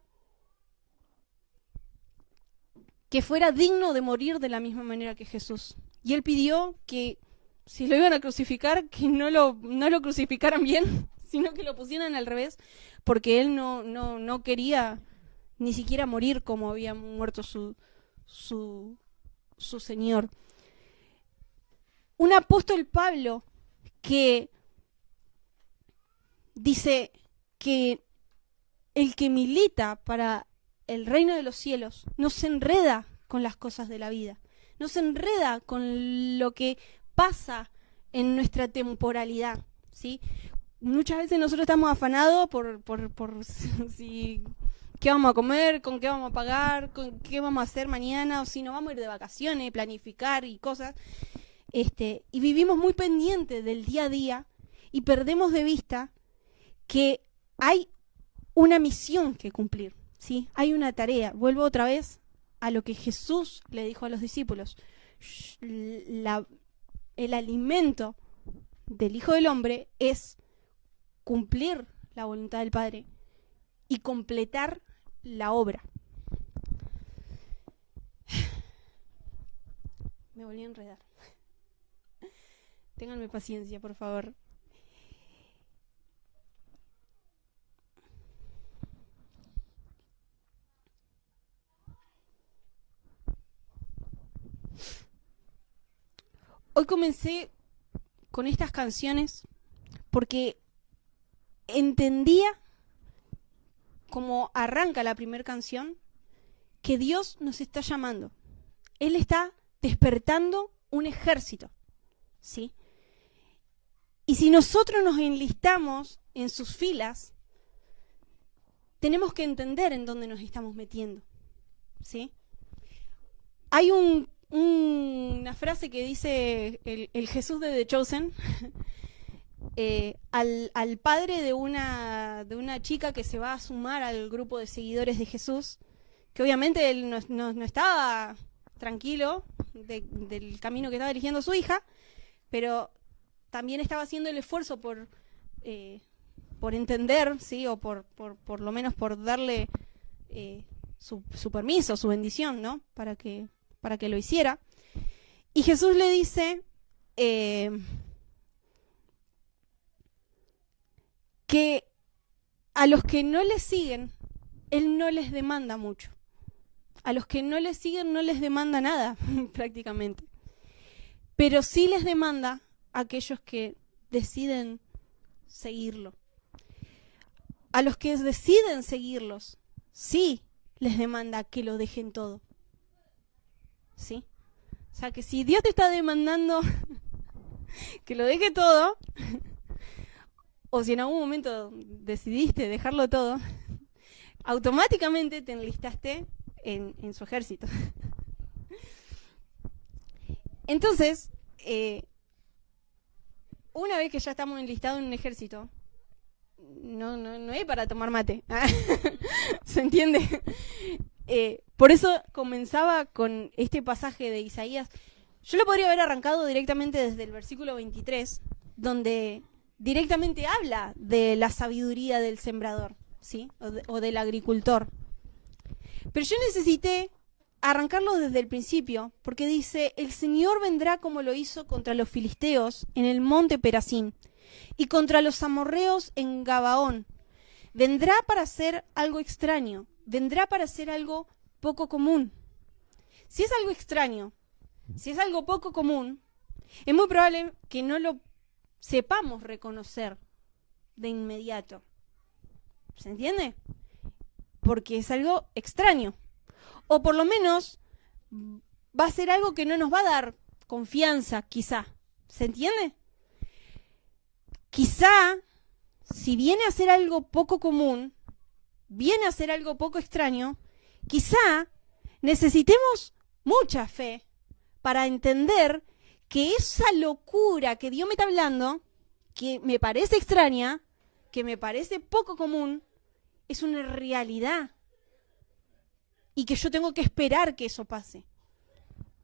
que fuera digno de morir de la misma manera que Jesús. Y él pidió que si lo iban a crucificar, que no lo crucificaran bien, sino que lo pusieran al revés, porque él no quería ni siquiera morir como había muerto su Señor. Un apóstol Pablo que dice que el que milita para el reino de los cielos no se enreda con las cosas de la vida, no se enreda con lo que pasa en nuestra temporalidad, ¿sí? Muchas veces nosotros estamos afanados por si qué vamos a comer, con qué vamos a pagar, con qué vamos a hacer mañana, o si nos vamos a ir de vacaciones, planificar y cosas. Y vivimos muy pendientes del día a día y perdemos de vista que hay una misión que cumplir, ¿sí? Hay una tarea. Vuelvo otra vez a lo que Jesús le dijo a los discípulos. El alimento del Hijo del Hombre es cumplir la voluntad del Padre y completar la obra. Me volví a enredar. Ténganme paciencia, por favor. Hoy comencé con estas canciones porque entendía, como arranca la primera canción, que Dios nos está llamando. Él está despertando un ejército, ¿sí? Y si nosotros nos enlistamos en sus filas, tenemos que entender en dónde nos estamos metiendo, ¿sí? Hay una frase que dice el Jesús de The Chosen, al padre de una chica que se va a sumar al grupo de seguidores de Jesús, que obviamente él no estaba tranquilo del camino que estaba eligiendo su hija, pero también estaba haciendo el esfuerzo por entender, ¿sí? O por lo menos por darle su permiso, su bendición, ¿no? Para que lo hiciera. Y Jesús le dice que a los que no le siguen, Él no les demanda mucho. A los que no le siguen no les demanda nada, prácticamente. Pero sí les demanda a aquellos que deciden seguirlo. A los que deciden seguirlos, sí les demanda que lo dejen todo. ¿Sí? O sea, que si Dios te está demandando que lo deje todo, o si en algún momento decidiste dejarlo todo, automáticamente te enlistaste en su ejército. Entonces, una vez que ya estamos enlistados en un ejército, no es para tomar mate. ¿Se entiende? Por eso comenzaba con este pasaje de Isaías. Yo lo podría haber arrancado directamente desde el versículo 23, donde directamente habla de la sabiduría del sembrador, ¿sí? O del agricultor. Pero yo necesité arrancarlo desde el principio, porque dice, el Señor vendrá como lo hizo contra los filisteos en el monte Perasín, y contra los amorreos en Gabaón. Vendrá para hacer algo extraño, vendrá para hacer algo poco común. Si es algo extraño, si es algo poco común, es muy probable que no lo sepamos reconocer de inmediato. ¿Se entiende? Porque es algo extraño. O por lo menos va a ser algo que no nos va a dar confianza, quizá. ¿Se entiende? Quizá, si viene a ser algo poco común, viene a ser algo poco extraño, quizá necesitemos mucha fe para entender que esa locura que Dios me está hablando, que me parece extraña, que me parece poco común, es una realidad. Y que yo tengo que esperar que eso pase.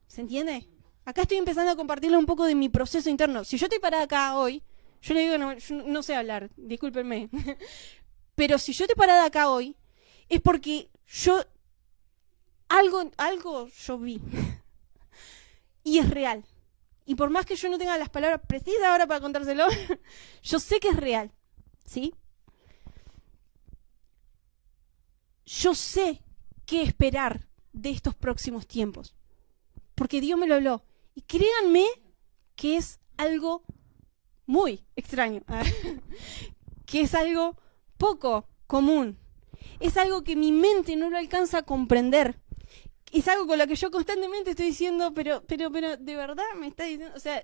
¿Se entiende? Acá estoy empezando a compartirle un poco de mi proceso interno. Si yo estoy parada acá hoy, yo le digo, yo no sé hablar, discúlpenme. Pero si yo estoy parada acá hoy, es porque yo algo yo vi. Y es real. Y por más que yo no tenga las palabras precisas ahora para contárselo, yo sé que es real. ¿Sí? Yo sé qué esperar de estos próximos tiempos. Porque Dios me lo habló. Y créanme que es algo muy extraño. Que es algo poco común. Es algo que mi mente no lo alcanza a comprender. Es algo con lo que yo constantemente estoy diciendo, pero de verdad me está diciendo, o sea,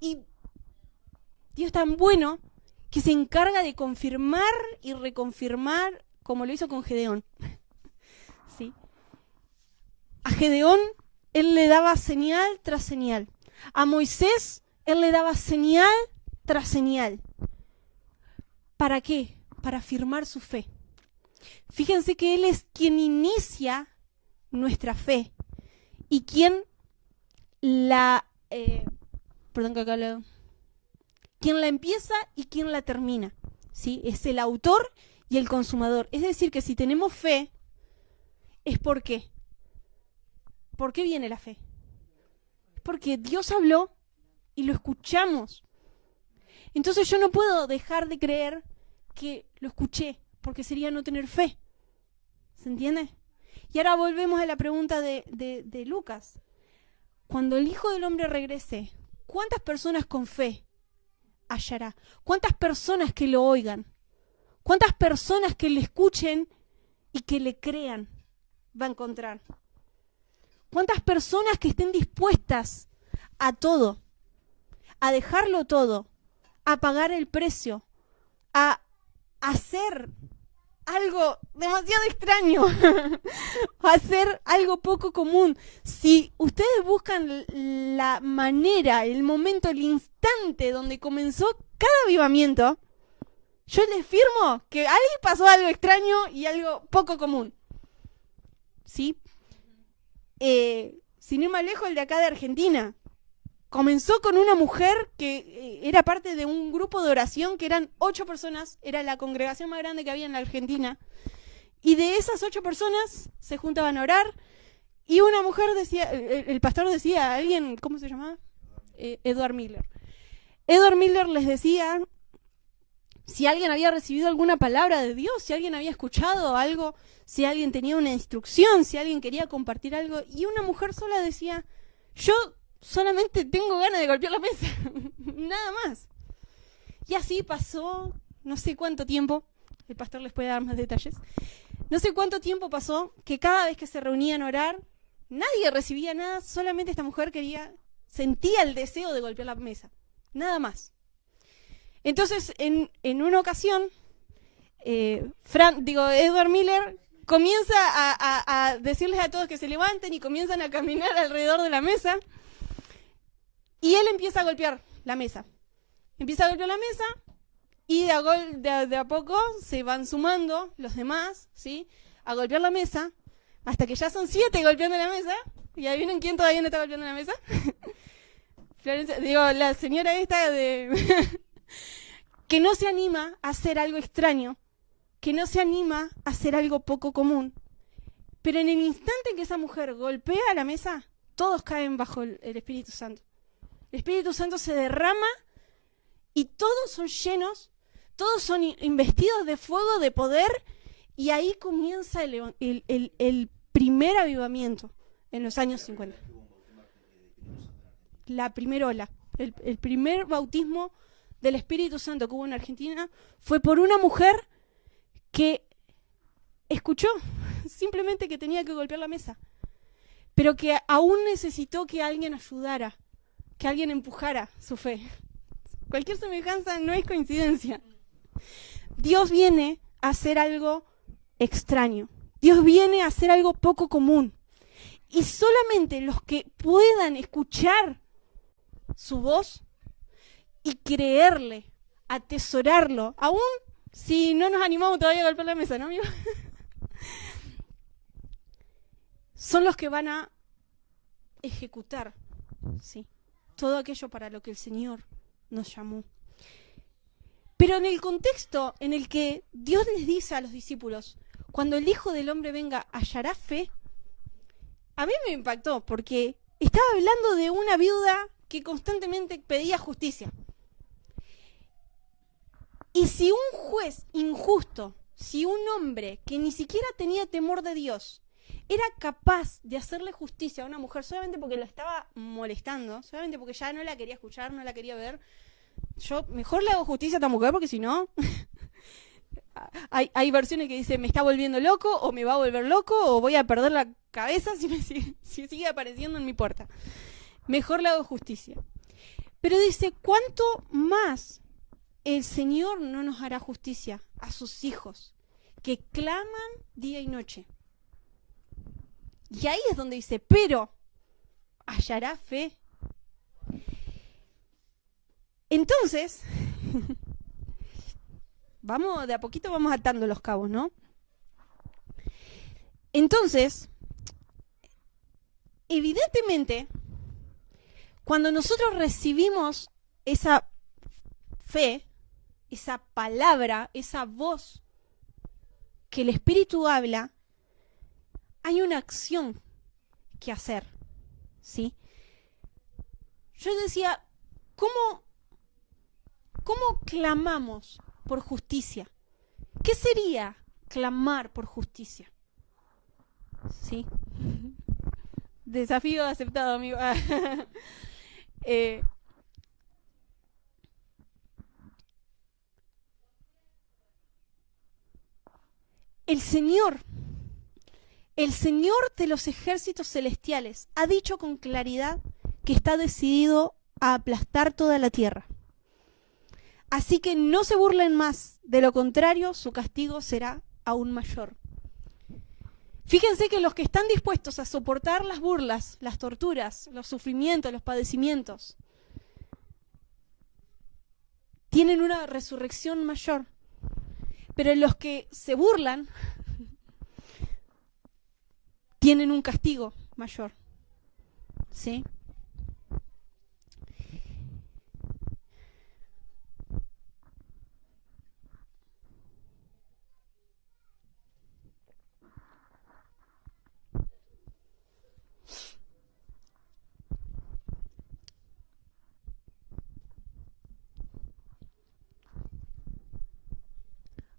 y Dios es tan bueno que se encarga de confirmar y reconfirmar como lo hizo con Gedeón. ¿Sí? A Gedeón él le daba señal tras señal. A Moisés él le daba señal tras señal. ¿Para qué? Para afirmar su fe. Fíjense que él es quien inicia nuestra fe y quien la quien la empieza y quien la termina, ¿sí? Es el autor y el consumador. Es decir, que si tenemos fe, es ¿por qué? ¿Por qué viene la fe? Porque Dios habló y lo escuchamos. Entonces yo no puedo dejar de creer que lo escuché, porque sería no tener fe. ¿Se entiende? Y ahora volvemos a la pregunta de Lucas. Cuando el Hijo del Hombre regrese, ¿cuántas personas con fe hallará? ¿Cuántas personas que lo oigan? ¿Cuántas personas que le escuchen y que le crean va a encontrar? ¿Cuántas personas que estén dispuestas a todo, a dejarlo todo, a pagar el precio, a hacer algo demasiado extraño, hacer algo poco común. Si ustedes buscan la manera, el momento, el instante donde comenzó cada avivamiento, yo les firmo que ahí pasó algo extraño y algo poco común. ¿Sí? Sin ir más lejos, el de acá de Argentina. Comenzó con una mujer que era parte de un grupo de oración que eran 8 personas, era la congregación más grande que había en la Argentina. Y de esas 8 personas se juntaban a orar y una mujer decía, el pastor decía, alguien, ¿cómo se llamaba? Edward Miller. Edward Miller les decía si alguien había recibido alguna palabra de Dios, si alguien había escuchado algo, si alguien tenía una instrucción, si alguien quería compartir algo. Y una mujer sola decía, yo solamente tengo ganas de golpear la mesa, nada más. Y así pasó no sé cuánto tiempo, el pastor les puede dar más detalles, no sé cuánto tiempo pasó que cada vez que se reunían a orar, nadie recibía nada, solamente esta mujer sentía el deseo de golpear la mesa, nada más. Entonces, en una ocasión, Edward Miller comienza a decirles a todos que se levanten y comienzan a caminar alrededor de la mesa. Y él empieza a golpear la mesa. Empieza a golpear la mesa y de a poco se van sumando los demás, ¿sí? A golpear la mesa, hasta que ya son 7 golpeando la mesa. ¿Y adivinen quién todavía no está golpeando la mesa? La señora esta que no se anima a hacer algo extraño, que no se anima a hacer algo poco común. Pero en el instante en que esa mujer golpea la mesa, todos caen bajo el Espíritu Santo. El Espíritu Santo se derrama y todos son llenos, todos son investidos de fuego, de poder, y ahí comienza el primer avivamiento en los años 50. La primera ola, el primer bautismo del Espíritu Santo que hubo en Argentina fue por una mujer que escuchó simplemente que tenía que golpear la mesa, pero que aún necesitó que alguien ayudara, que alguien empujara su fe. Cualquier semejanza no es coincidencia. Dios viene a hacer algo extraño. Dios viene a hacer algo poco común. Y solamente los que puedan escuchar su voz y creerle, atesorarlo, aún si no nos animamos todavía a golpear la mesa, ¿no, amigo? Son los que van a ejecutar, ¿sí?, todo aquello para lo que el Señor nos llamó. Pero en el contexto en el que Dios les dice a los discípulos, cuando el Hijo del Hombre venga, ¿hallará fe? A mí me impactó, porque estaba hablando de una viuda que constantemente pedía justicia. Y si un juez injusto, si un hombre que ni siquiera tenía temor de Dios, era capaz de hacerle justicia a una mujer solamente porque lo estaba molestando, solamente porque ya no la quería escuchar, no la quería ver, yo mejor le hago justicia a esta mujer porque si no... hay versiones que dicen me está volviendo loco, o me va a volver loco, o voy a perder la cabeza si sigue apareciendo en mi puerta. Mejor le hago justicia. Pero dice, ¿cuánto más el Señor no nos hará justicia a sus hijos que claman día y noche? Y ahí es donde dice, pero hallará fe. Entonces, de a poquito vamos atando los cabos, ¿no? Entonces, evidentemente, cuando nosotros recibimos esa fe, esa palabra, esa voz que el Espíritu habla, hay una acción que hacer, ¿sí? Yo decía, ¿cómo clamamos por justicia? ¿Qué sería clamar por justicia? ¿Sí? Desafío aceptado, amigo. El Señor de los ejércitos celestiales ha dicho con claridad que está decidido a aplastar toda la tierra. Así que no se burlen más, de lo contrario su castigo será aún mayor. Fíjense que los que están dispuestos a soportar las burlas, las torturas, los sufrimientos, los padecimientos, tienen una resurrección mayor. Pero los que se burlan tienen un castigo mayor. ¿Sí?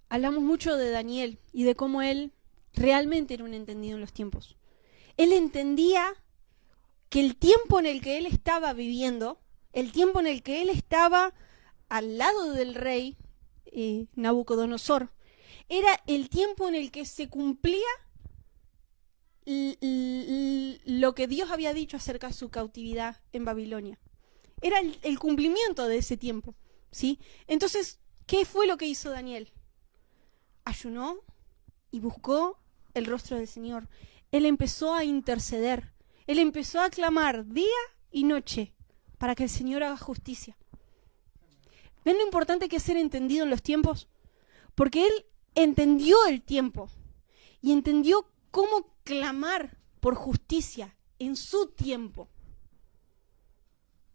Hablamos mucho de Daniel y de cómo él realmente era un entendido en los tiempos. Él entendía que el tiempo en el que él estaba viviendo, el tiempo en el que él estaba al lado del rey Nabucodonosor, era el tiempo en el que se cumplía lo que Dios había dicho acerca de su cautividad en Babilonia. Era el cumplimiento de ese tiempo, ¿sí? Entonces, ¿qué fue lo que hizo Daniel? Ayunó y buscó el rostro del Señor. Él empezó a interceder. Él empezó a clamar día y noche para que el Señor haga justicia. ¿Ven lo importante que es ser entendido en los tiempos? Porque él entendió el tiempo y entendió cómo clamar por justicia en su tiempo.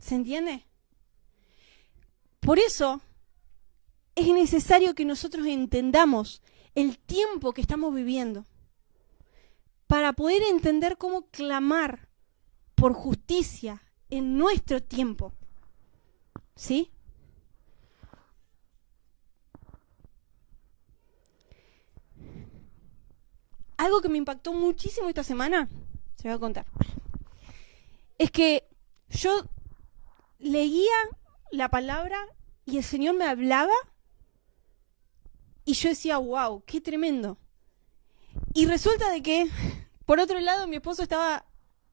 ¿Se entiende? Por eso es necesario que nosotros entendamos el tiempo que estamos viviendo para poder entender cómo clamar por justicia en nuestro tiempo. ¿Sí? Algo que me impactó muchísimo esta semana, se va a contar, es que yo leía la palabra y el Señor me hablaba y yo decía, wow, qué tremendo. Y resulta de que, por otro lado, mi esposo estaba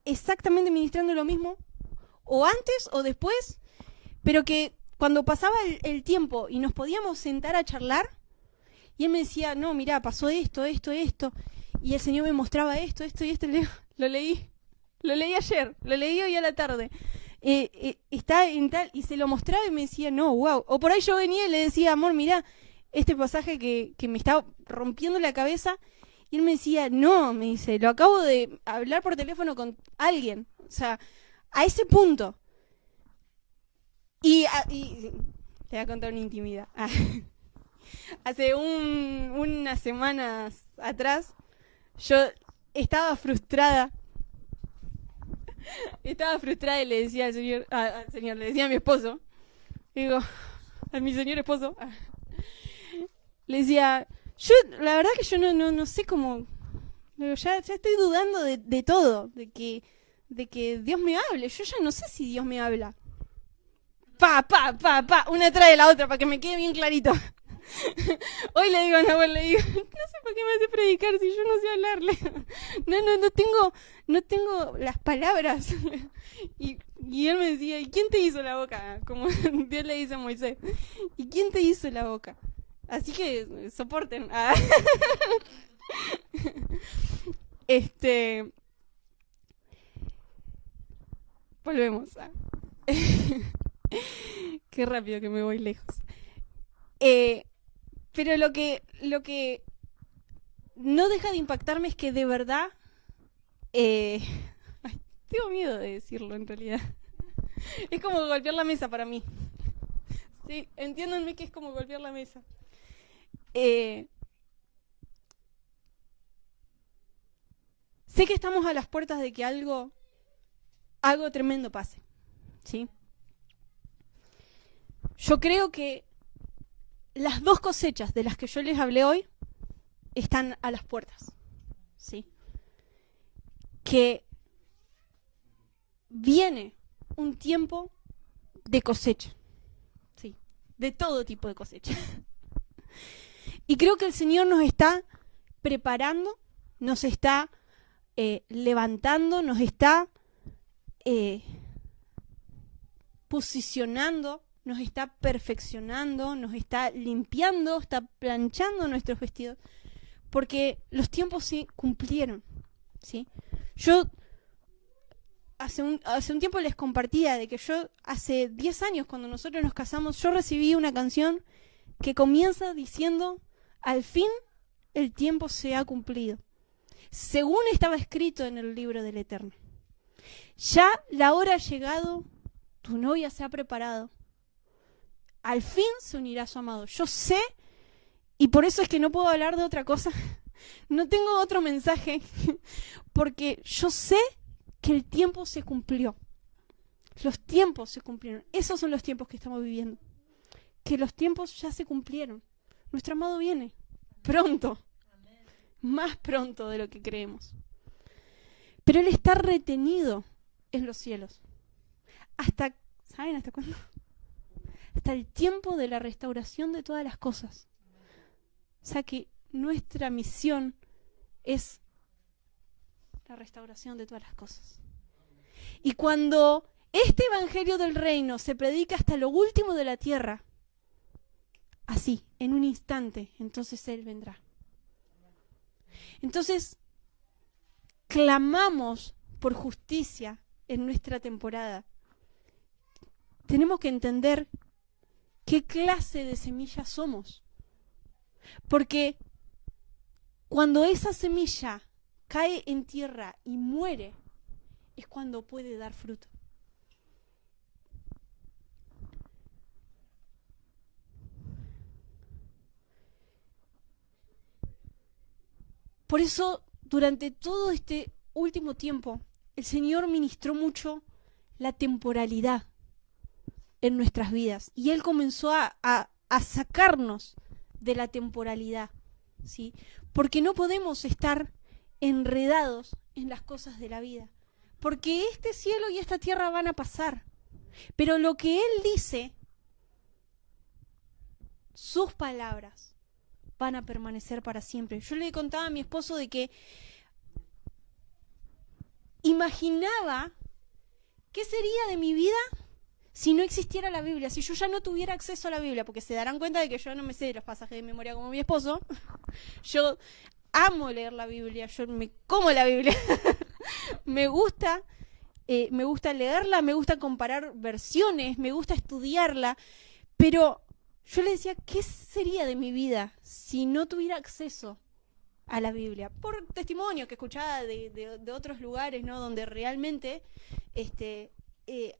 exactamente ministrando lo mismo, o antes o después, pero que cuando pasaba el tiempo y nos podíamos sentar a charlar, y él me decía, no, mirá, pasó esto, y el Señor me mostraba esto y esto, lo leí ayer, lo leí hoy a la tarde, está en tal, y se lo mostraba y me decía, no, wow, o por ahí yo venía y le decía, amor, mirá, este pasaje que me está rompiendo la cabeza, y él me decía, no, me dice, lo acabo de hablar por teléfono con alguien, o sea, a ese punto. Y te voy a contar una intimidad. Hace unas semanas atrás, yo estaba frustrada y le decía al señor, le decía a mi esposo, digo, a mi señor esposo, le decía, yo, la verdad que yo no sé cómo, ya estoy dudando de todo, de que Dios me hable, yo ya no sé si Dios me habla. Una trae la otra para que me quede bien clarito. Hoy le digo a Nahuel, no sé por qué me hace predicar si yo no sé hablarle. No tengo las palabras. Y él me decía, ¿y quién te hizo la boca? Como Dios le dice a Moisés. ¿Y quién te hizo la boca? Así que soporten. Volvemos. Qué rápido que me voy lejos. Pero lo que no deja de impactarme es que de verdad tengo miedo de decirlo en realidad. Es como golpear la mesa para mí. Sí, entiéndanme que es como golpear la mesa. Sé que estamos a las puertas de que algo tremendo pase, ¿sí? Yo creo que las dos cosechas de las que yo les hablé hoy están a las puertas, ¿sí? Que viene un tiempo de cosecha, ¿sí? De todo tipo de cosecha. Y creo que el Señor nos está preparando, nos está levantando, nos está posicionando, nos está perfeccionando, nos está limpiando, está planchando nuestros vestidos, porque los tiempos se cumplieron, ¿sí? Yo hace un tiempo les compartía de que yo hace 10 años, cuando nosotros nos casamos, yo recibí una canción que comienza diciendo: al fin el tiempo se ha cumplido, según estaba escrito en el libro del Eterno. Ya la hora ha llegado, tu novia se ha preparado, al fin se unirá a su amado. Yo sé, y por eso es que no puedo hablar de otra cosa, no tengo otro mensaje, porque yo sé que el tiempo se cumplió. Los tiempos se cumplieron. Esos son los tiempos que estamos viviendo. Que los tiempos ya se cumplieron. Nuestro amado viene pronto. Más pronto de lo que creemos. Pero Él está retenido en los cielos. ¿Saben hasta cuándo? Hasta el tiempo de la restauración de todas las cosas. O sea que nuestra misión es la restauración de todas las cosas. Y cuando este evangelio del reino se predica hasta lo último de la tierra, así, en un instante, entonces Él vendrá. Entonces, clamamos por justicia en nuestra temporada. Tenemos que entender qué clase de semilla somos. Porque cuando esa semilla cae en tierra y muere, es cuando puede dar fruto. Por eso, durante todo este último tiempo, el Señor ministró mucho la temporalidad en nuestras vidas. Y Él comenzó a sacarnos de la temporalidad, ¿sí? Porque no podemos estar enredados en las cosas de la vida. Porque este cielo y esta tierra van a pasar. Pero lo que Él dice, sus palabras, van a permanecer para siempre. Yo le contaba a mi esposo de que imaginaba qué sería de mi vida si no existiera la Biblia, si yo ya no tuviera acceso a la Biblia, porque se darán cuenta de que yo no me sé los pasajes de memoria como mi esposo. Yo amo leer la Biblia, yo me como la Biblia. me gusta leerla, me gusta comparar versiones, me gusta estudiarla, pero yo le decía, ¿qué sería de mi vida si no tuviera acceso a la Biblia? Por testimonio que escuchaba de otros lugares, ¿no? Donde realmente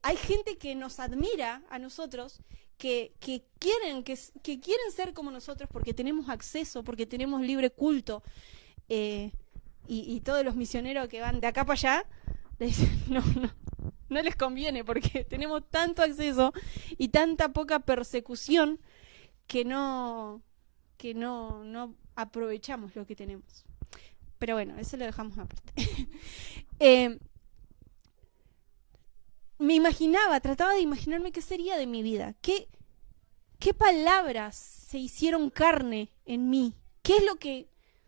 hay gente que nos admira a nosotros, que quieren ser como nosotros porque tenemos acceso, porque tenemos libre culto. Y todos los misioneros que van de acá para allá, les dicen, no les conviene porque tenemos tanto acceso y tanta poca persecución que no aprovechamos lo que tenemos. Pero bueno, eso lo dejamos aparte. Trataba de imaginarme qué sería de mi vida, qué palabras se hicieron carne en mí,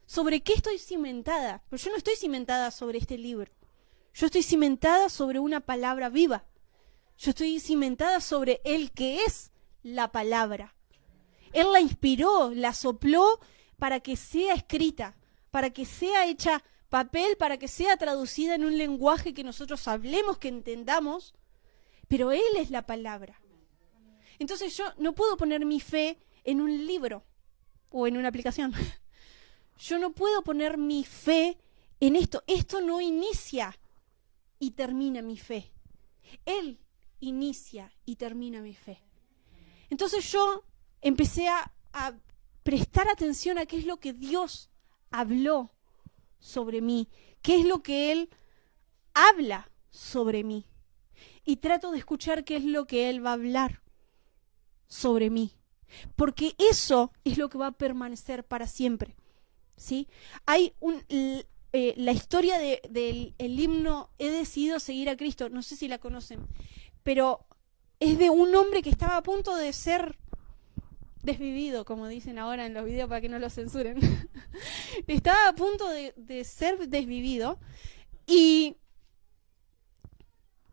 sobre qué estoy cimentada. Pero yo no estoy cimentada sobre este libro, yo estoy cimentada sobre una palabra viva, yo estoy cimentada sobre el que es la palabra. Él la inspiró, la sopló para que sea escrita, para que sea hecha papel, para que sea traducida en un lenguaje que nosotros hablemos, que entendamos, pero Él es la palabra. Entonces yo no puedo poner mi fe en un libro o en una aplicación. Yo no puedo poner mi fe en esto. Esto no inicia y termina mi fe. Él inicia y termina mi fe. Entonces yo empecé a prestar atención a qué es lo que Dios habló sobre mí, qué es lo que Él habla sobre mí. Y trato de escuchar qué es lo que Él va a hablar sobre mí. Porque eso es lo que va a permanecer para siempre, ¿sí? Hay la historia del himno He decidido seguir a Cristo, no sé si la conocen, pero es de un hombre que estaba a punto de ser desvivido, como dicen ahora en los videos para que no lo censuren. Estaba a punto de ser desvivido y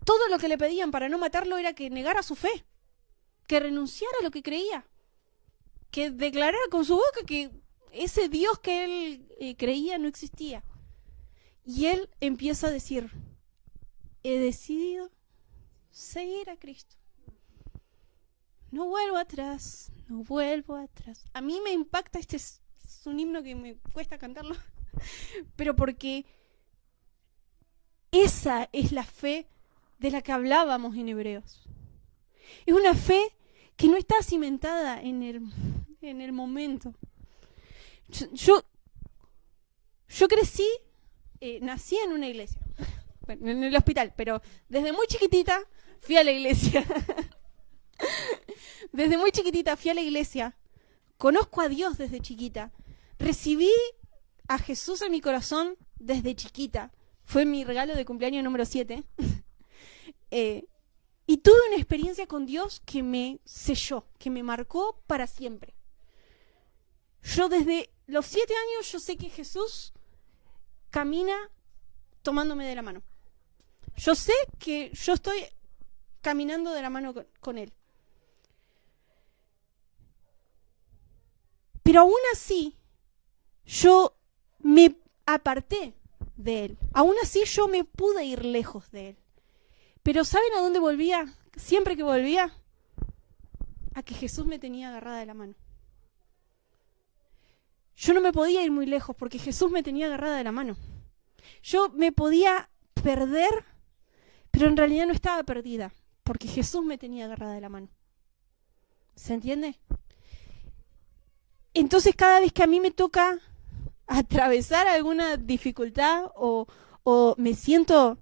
todo lo que le pedían para no matarlo era que negara su fe, que renunciara a lo que creía, que declarara con su boca que ese Dios que él creía no existía. Y él empieza a decir, he decidido seguir a Cristo. No vuelvo atrás, no vuelvo atrás. A mí me impacta, este es un himno que me cuesta cantarlo, pero porque esa es la fe de la que hablábamos en Hebreos. Es una fe que no está cimentada en el momento. Yo crecí, nací en una iglesia, bueno, en el hospital, pero desde muy chiquitita fui a la iglesia. Desde muy chiquitita fui a la iglesia, conozco a Dios desde chiquita, recibí a Jesús en mi corazón desde chiquita, fue mi regalo de cumpleaños número 7, y tuve una experiencia con Dios que me selló, que me marcó para siempre. Yo desde los 7 años yo sé que Jesús camina tomándome de la mano. Yo sé que yo estoy caminando de la mano con Él. Pero aún así, yo me aparté de Él. Aún así, yo me pude ir lejos de Él. Pero ¿saben a dónde volvía? Siempre que volvía, a que Jesús me tenía agarrada de la mano. Yo no me podía ir muy lejos porque Jesús me tenía agarrada de la mano. Yo me podía perder, pero en realidad no estaba perdida, porque Jesús me tenía agarrada de la mano. ¿Se entiende? Entonces cada vez que a mí me toca atravesar alguna dificultad o me siento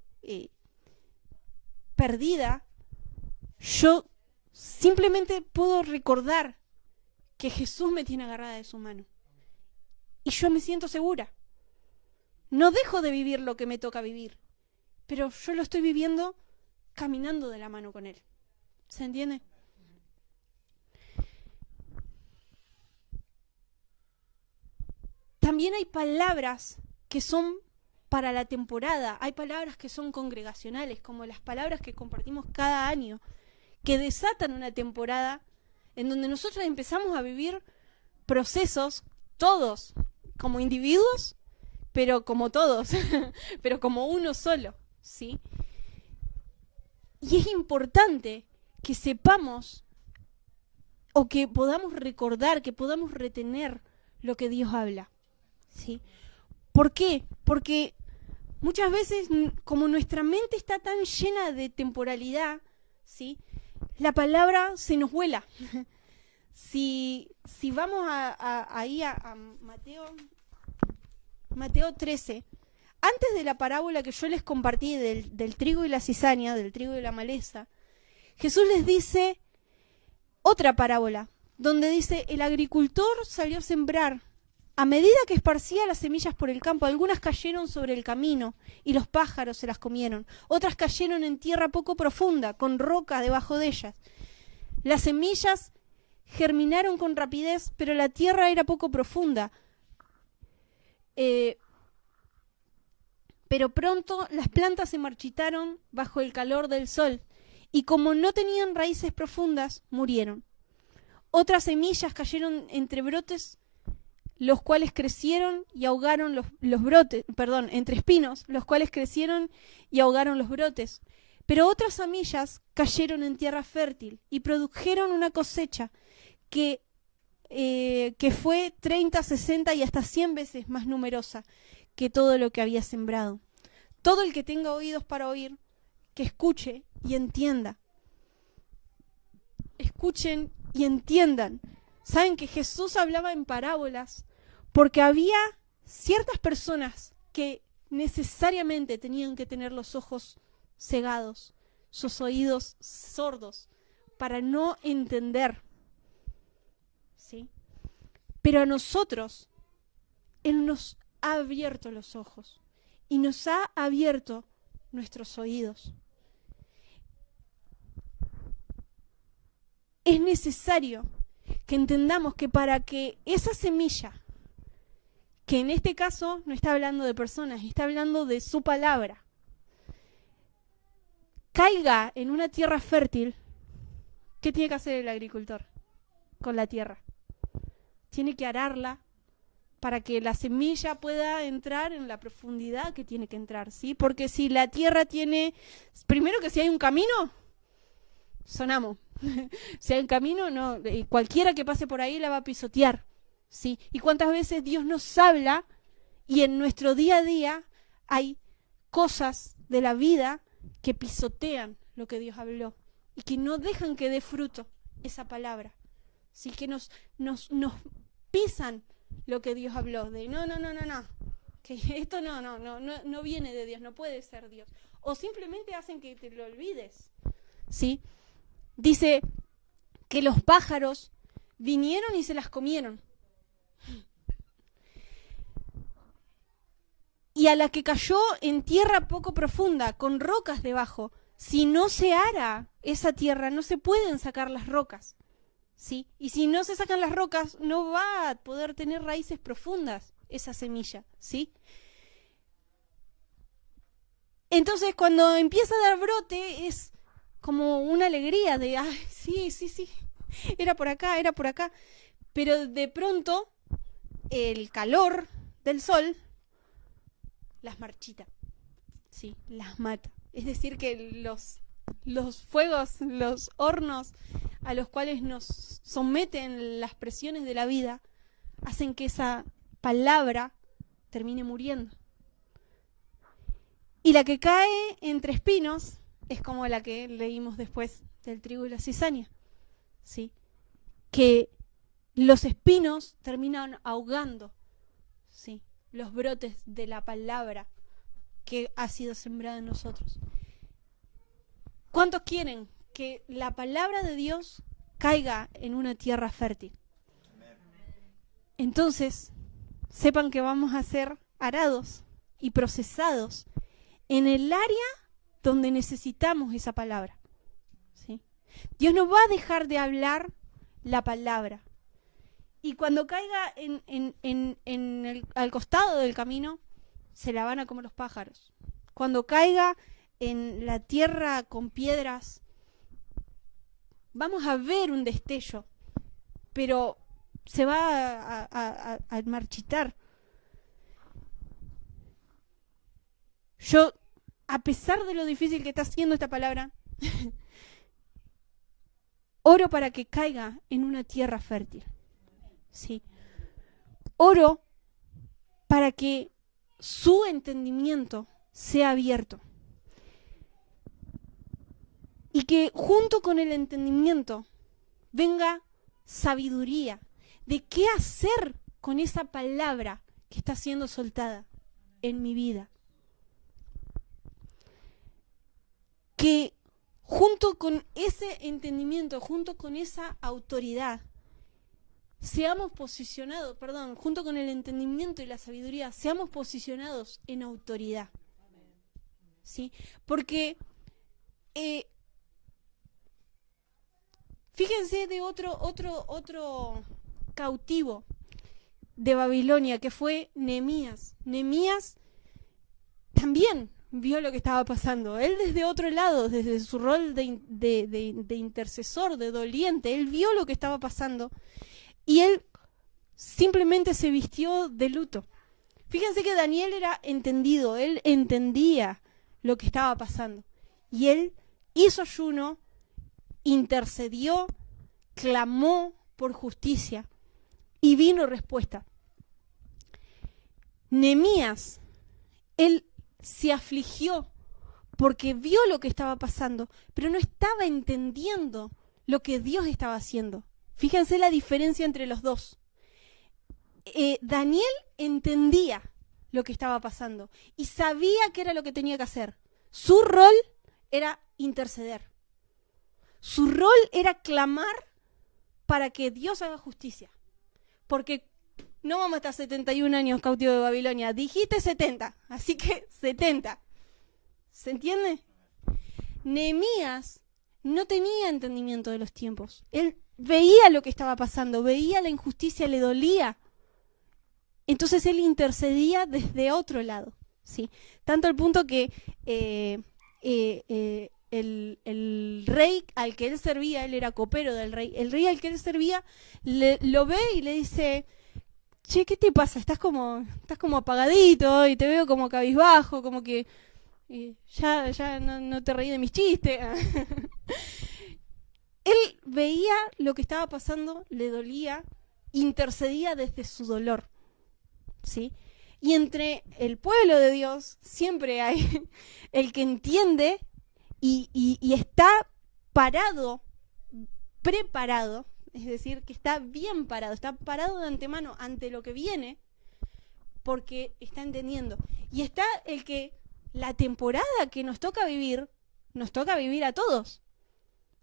perdida, yo simplemente puedo recordar que Jesús me tiene agarrada de su mano. Y yo me siento segura. No dejo de vivir lo que me toca vivir, pero yo lo estoy viviendo caminando de la mano con Él. ¿Se entiende? También hay palabras que son para la temporada, hay palabras que son congregacionales, como las palabras que compartimos cada año, que desatan una temporada en donde nosotros empezamos a vivir procesos, todos, como individuos, pero como todos, pero como uno solo, ¿sí? Y es importante que sepamos o que podamos recordar, que podamos retener lo que Dios habla, ¿sí? ¿Por qué? Porque muchas veces, como nuestra mente está tan llena de temporalidad, ¿sí?, la palabra se nos vuela. Si vamos ahí a Mateo 13, antes de la parábola que yo les compartí del trigo y la cizaña, del trigo y la maleza, Jesús les dice otra parábola, donde dice, el agricultor salió a sembrar. A medida que esparcía las semillas por el campo, algunas cayeron sobre el camino y los pájaros se las comieron. Otras cayeron en tierra poco profunda, con roca debajo de ellas. Las semillas germinaron con rapidez, pero la tierra era poco profunda. Pero pronto las plantas se marchitaron bajo el calor del sol y como no tenían raíces profundas, murieron. Otras semillas cayeron entre brotes, los cuales crecieron y ahogaron los brotes, entre espinos, los cuales crecieron y ahogaron los brotes. Pero otras semillas cayeron en tierra fértil y produjeron una cosecha que fue 30, 60 y hasta 100 veces más numerosa que todo lo que había sembrado. Todo el que tenga oídos para oír, que escuche y entienda. Escuchen y entiendan. Saben que Jesús hablaba en parábolas porque había ciertas personas que necesariamente tenían que tener los ojos cegados, sus oídos sordos, para no entender. ¿Sí? Pero a nosotros, Él nos ha abierto los ojos y nos ha abierto nuestros oídos. Es necesario que entendamos que para que esa semilla, que en este caso no está hablando de personas, está hablando de su palabra, caiga en una tierra fértil, ¿qué tiene que hacer el agricultor con la tierra? Tiene que ararla, para que la semilla pueda entrar en la profundidad que tiene que entrar, ¿sí? Porque si la tierra tiene, primero que si hay un camino, sonamos. Si hay un camino, no, cualquiera que pase por ahí la va a pisotear, ¿sí? Y cuántas veces Dios nos habla y en nuestro día a día hay cosas de la vida que pisotean lo que Dios habló y que no dejan que dé fruto esa palabra, ¿sí? Que nos pisan lo que Dios habló, de no, que esto no viene de Dios, no puede ser Dios, o simplemente hacen que te lo olvides, ¿sí? Dice que los pájaros vinieron y se las comieron. Y a la que cayó en tierra poco profunda, con rocas debajo, si no se ara esa tierra, no se pueden sacar las rocas, ¿sí? Y si no se sacan las rocas, no va a poder tener raíces profundas esa semilla, ¿sí? Entonces, cuando empieza a dar brote, es como una alegría de, ay, sí, era por acá. Pero de pronto, el calor del sol las marchita, ¿sí? Las mata. Es decir, que los fuegos, los hornos a los cuales nos someten las presiones de la vida, hacen que esa palabra termine muriendo. Y la que cae entre espinos es como la que leímos después del trigo y la cizaña, ¿sí? Que los espinos terminan ahogando, ¿sí?, los brotes de la palabra que ha sido sembrada en nosotros. ¿Cuántos quieren que la palabra de Dios caiga en una tierra fértil? Entonces, sepan que vamos a ser arados y procesados en el área donde necesitamos esa palabra, ¿sí? Dios no va a dejar de hablar la palabra. Y cuando caiga al costado del camino, se la van a comer los pájaros. Cuando caiga en la tierra con piedras, vamos a ver un destello, pero se va a marchitar. Yo, a pesar de lo difícil que está haciendo esta palabra, oro para que caiga en una tierra fértil. Sí. Oro para que su entendimiento sea abierto. Y que junto con el entendimiento venga sabiduría de qué hacer con esa palabra que está siendo soltada en mi vida. Que junto con ese entendimiento, junto con esa autoridad, seamos posicionados, junto con el entendimiento y la sabiduría, seamos posicionados en autoridad, ¿sí? Porque fíjense de otro cautivo de Babilonia, que fue Nehemías. Nehemías también vio lo que estaba pasando. Él desde otro lado, desde su rol de intercesor, de doliente, él vio lo que estaba pasando. Y él simplemente se vistió de luto. Fíjense que Daniel era entendido, él entendía lo que estaba pasando. Y él hizo ayuno, intercedió, clamó por justicia y vino respuesta. Nehemías, él se afligió porque vio lo que estaba pasando, pero no estaba entendiendo lo que Dios estaba haciendo. Fíjense la diferencia entre los dos. Daniel entendía lo que estaba pasando y sabía qué era lo que tenía que hacer. Su rol era interceder. Su rol era clamar para que Dios haga justicia. Porque no vamos a estar 71 años cautivos de Babilonia. Dijiste 70, así que 70. ¿Se entiende? Nehemías no tenía entendimiento de los tiempos. Él veía lo que estaba pasando, veía la injusticia, le dolía. Entonces él intercedía desde otro lado, ¿sí? Tanto al punto que el rey al que él servía, él era copero del rey, el rey al que él servía lo ve y le dice: che, ¿qué te pasa? Estás como apagadito y te veo como cabizbajo, como que ya no te reí de mis chistes. Él veía lo que estaba pasando, le dolía, intercedía desde su dolor, ¿sí? Y entre el pueblo de Dios siempre hay el que entiende y está parado, preparado, es decir, que está bien parado, está parado de antemano ante lo que viene, porque está entendiendo. Y está el que la temporada que nos toca vivir a todos.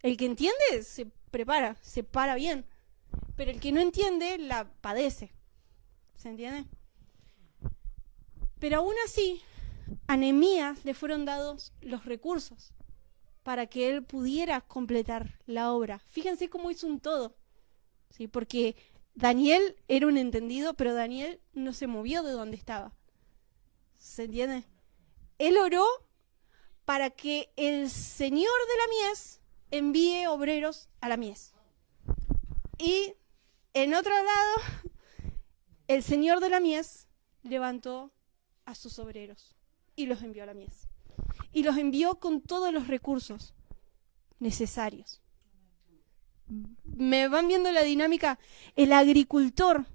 El que entiende se prepara, se para bien, pero el que no entiende la padece. ¿Se entiende? Pero aún así, a Nehemías le fueron dados los recursos para que él pudiera completar la obra. Fíjense cómo hizo un todo, ¿sí? Porque Daniel era un entendido, pero Daniel no se movió de donde estaba. ¿Se entiende? Él oró para que el Señor de la mies envíe obreros a la mies. Y en otro lado, el Señor de la mies levantó a sus obreros y los envió a la mies. Y los envió con todos los recursos necesarios. ¿Me van viendo la dinámica? El agricultor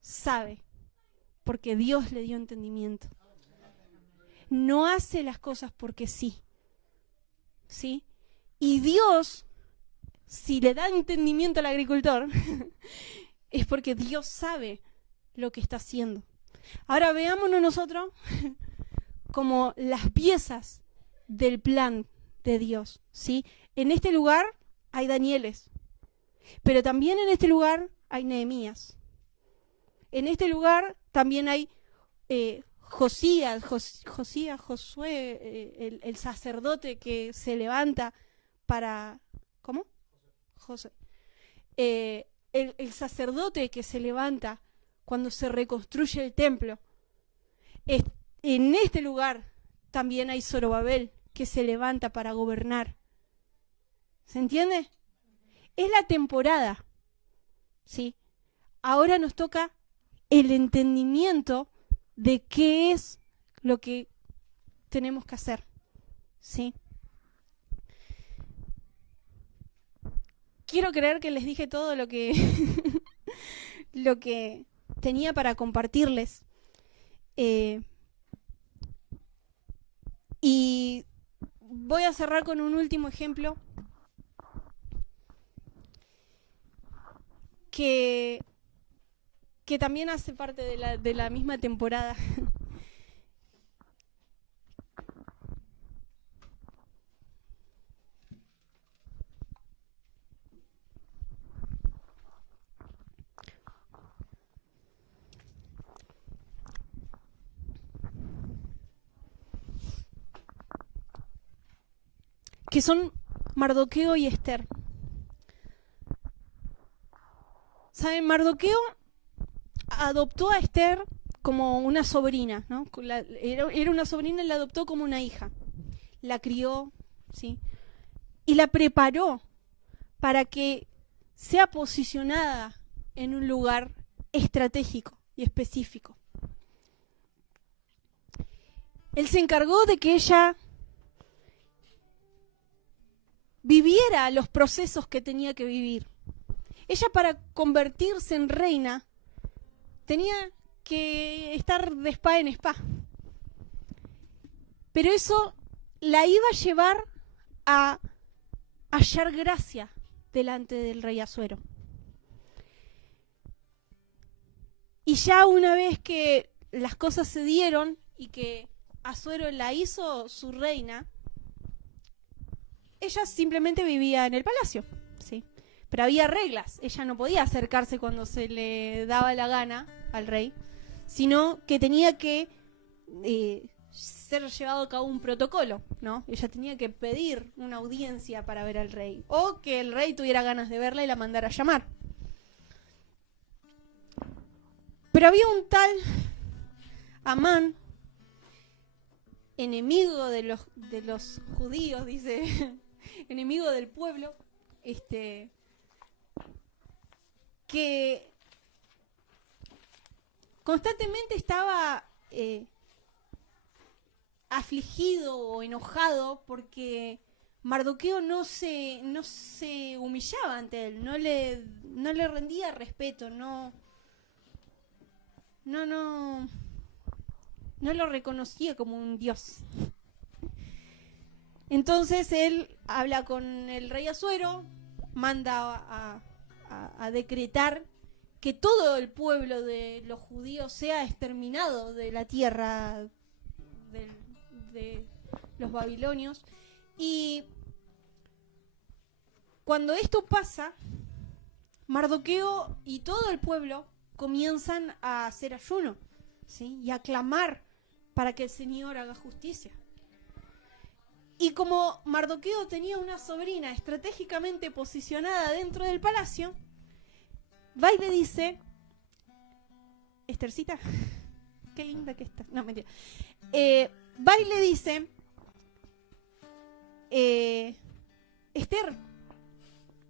sabe, porque Dios le dio entendimiento. No hace las cosas porque sí. ¿Sí? Y Dios, si le da entendimiento al agricultor, es porque Dios sabe lo que está haciendo. Ahora veámonos nosotros como las piezas del plan de Dios, ¿sí? En este lugar hay Danieles, pero también en este lugar hay Nehemías. En este lugar también hay Josué, el sacerdote que se levanta para... ¿Cómo? José. El sacerdote que se levanta cuando se reconstruye el templo. En este lugar también hay Zorobabel que se levanta para gobernar. ¿Se entiende? Es la temporada, ¿sí? Ahora nos toca el entendimiento de qué es lo que tenemos que hacer, ¿sí? Quiero creer que les dije todo lo que lo que tenía para compartirles. Y voy a cerrar con un último ejemplo que también hace parte de la misma temporada. Que son Mardoqueo y Esther. ¿Saben? Mardoqueo adoptó a Esther como una sobrina, ¿no? Era una sobrina y la adoptó como una hija. La crió, ¿sí? Y la preparó para que sea posicionada en un lugar estratégico y específico. Él se encargó de que ella viviera los procesos que tenía que vivir. Ella, para convertirse en reina, tenía que estar de spa en spa. Pero eso la iba a llevar a hallar gracia delante del rey Asuero. Y ya una vez que las cosas se dieron y que Asuero la hizo su reina, ella simplemente vivía en el palacio, ¿sí? Pero había reglas. Ella no podía acercarse cuando se le daba la gana al rey, sino que tenía que ser llevado a cabo un protocolo, ¿no? Ella tenía que pedir una audiencia para ver al rey, o que el rey tuviera ganas de verla y la mandara a llamar. Pero había un tal Amán, enemigo de los judíos, dice, enemigo del pueblo, que constantemente estaba afligido o enojado porque Mardoqueo no se humillaba ante él, no le rendía respeto, no lo reconocía como un dios. Entonces él habla con el rey Asuero, manda a decretar que todo el pueblo de los judíos sea exterminado de la tierra de los babilonios. Y cuando esto pasa, Mardoqueo y todo el pueblo comienzan a hacer ayuno, ¿sí? Y a clamar para que el Señor haga justicia. Y como Mardoqueo tenía una sobrina estratégicamente posicionada dentro del palacio, va y le dice: Estercita, qué linda que está. No, mentira. Va y le dice: Ester,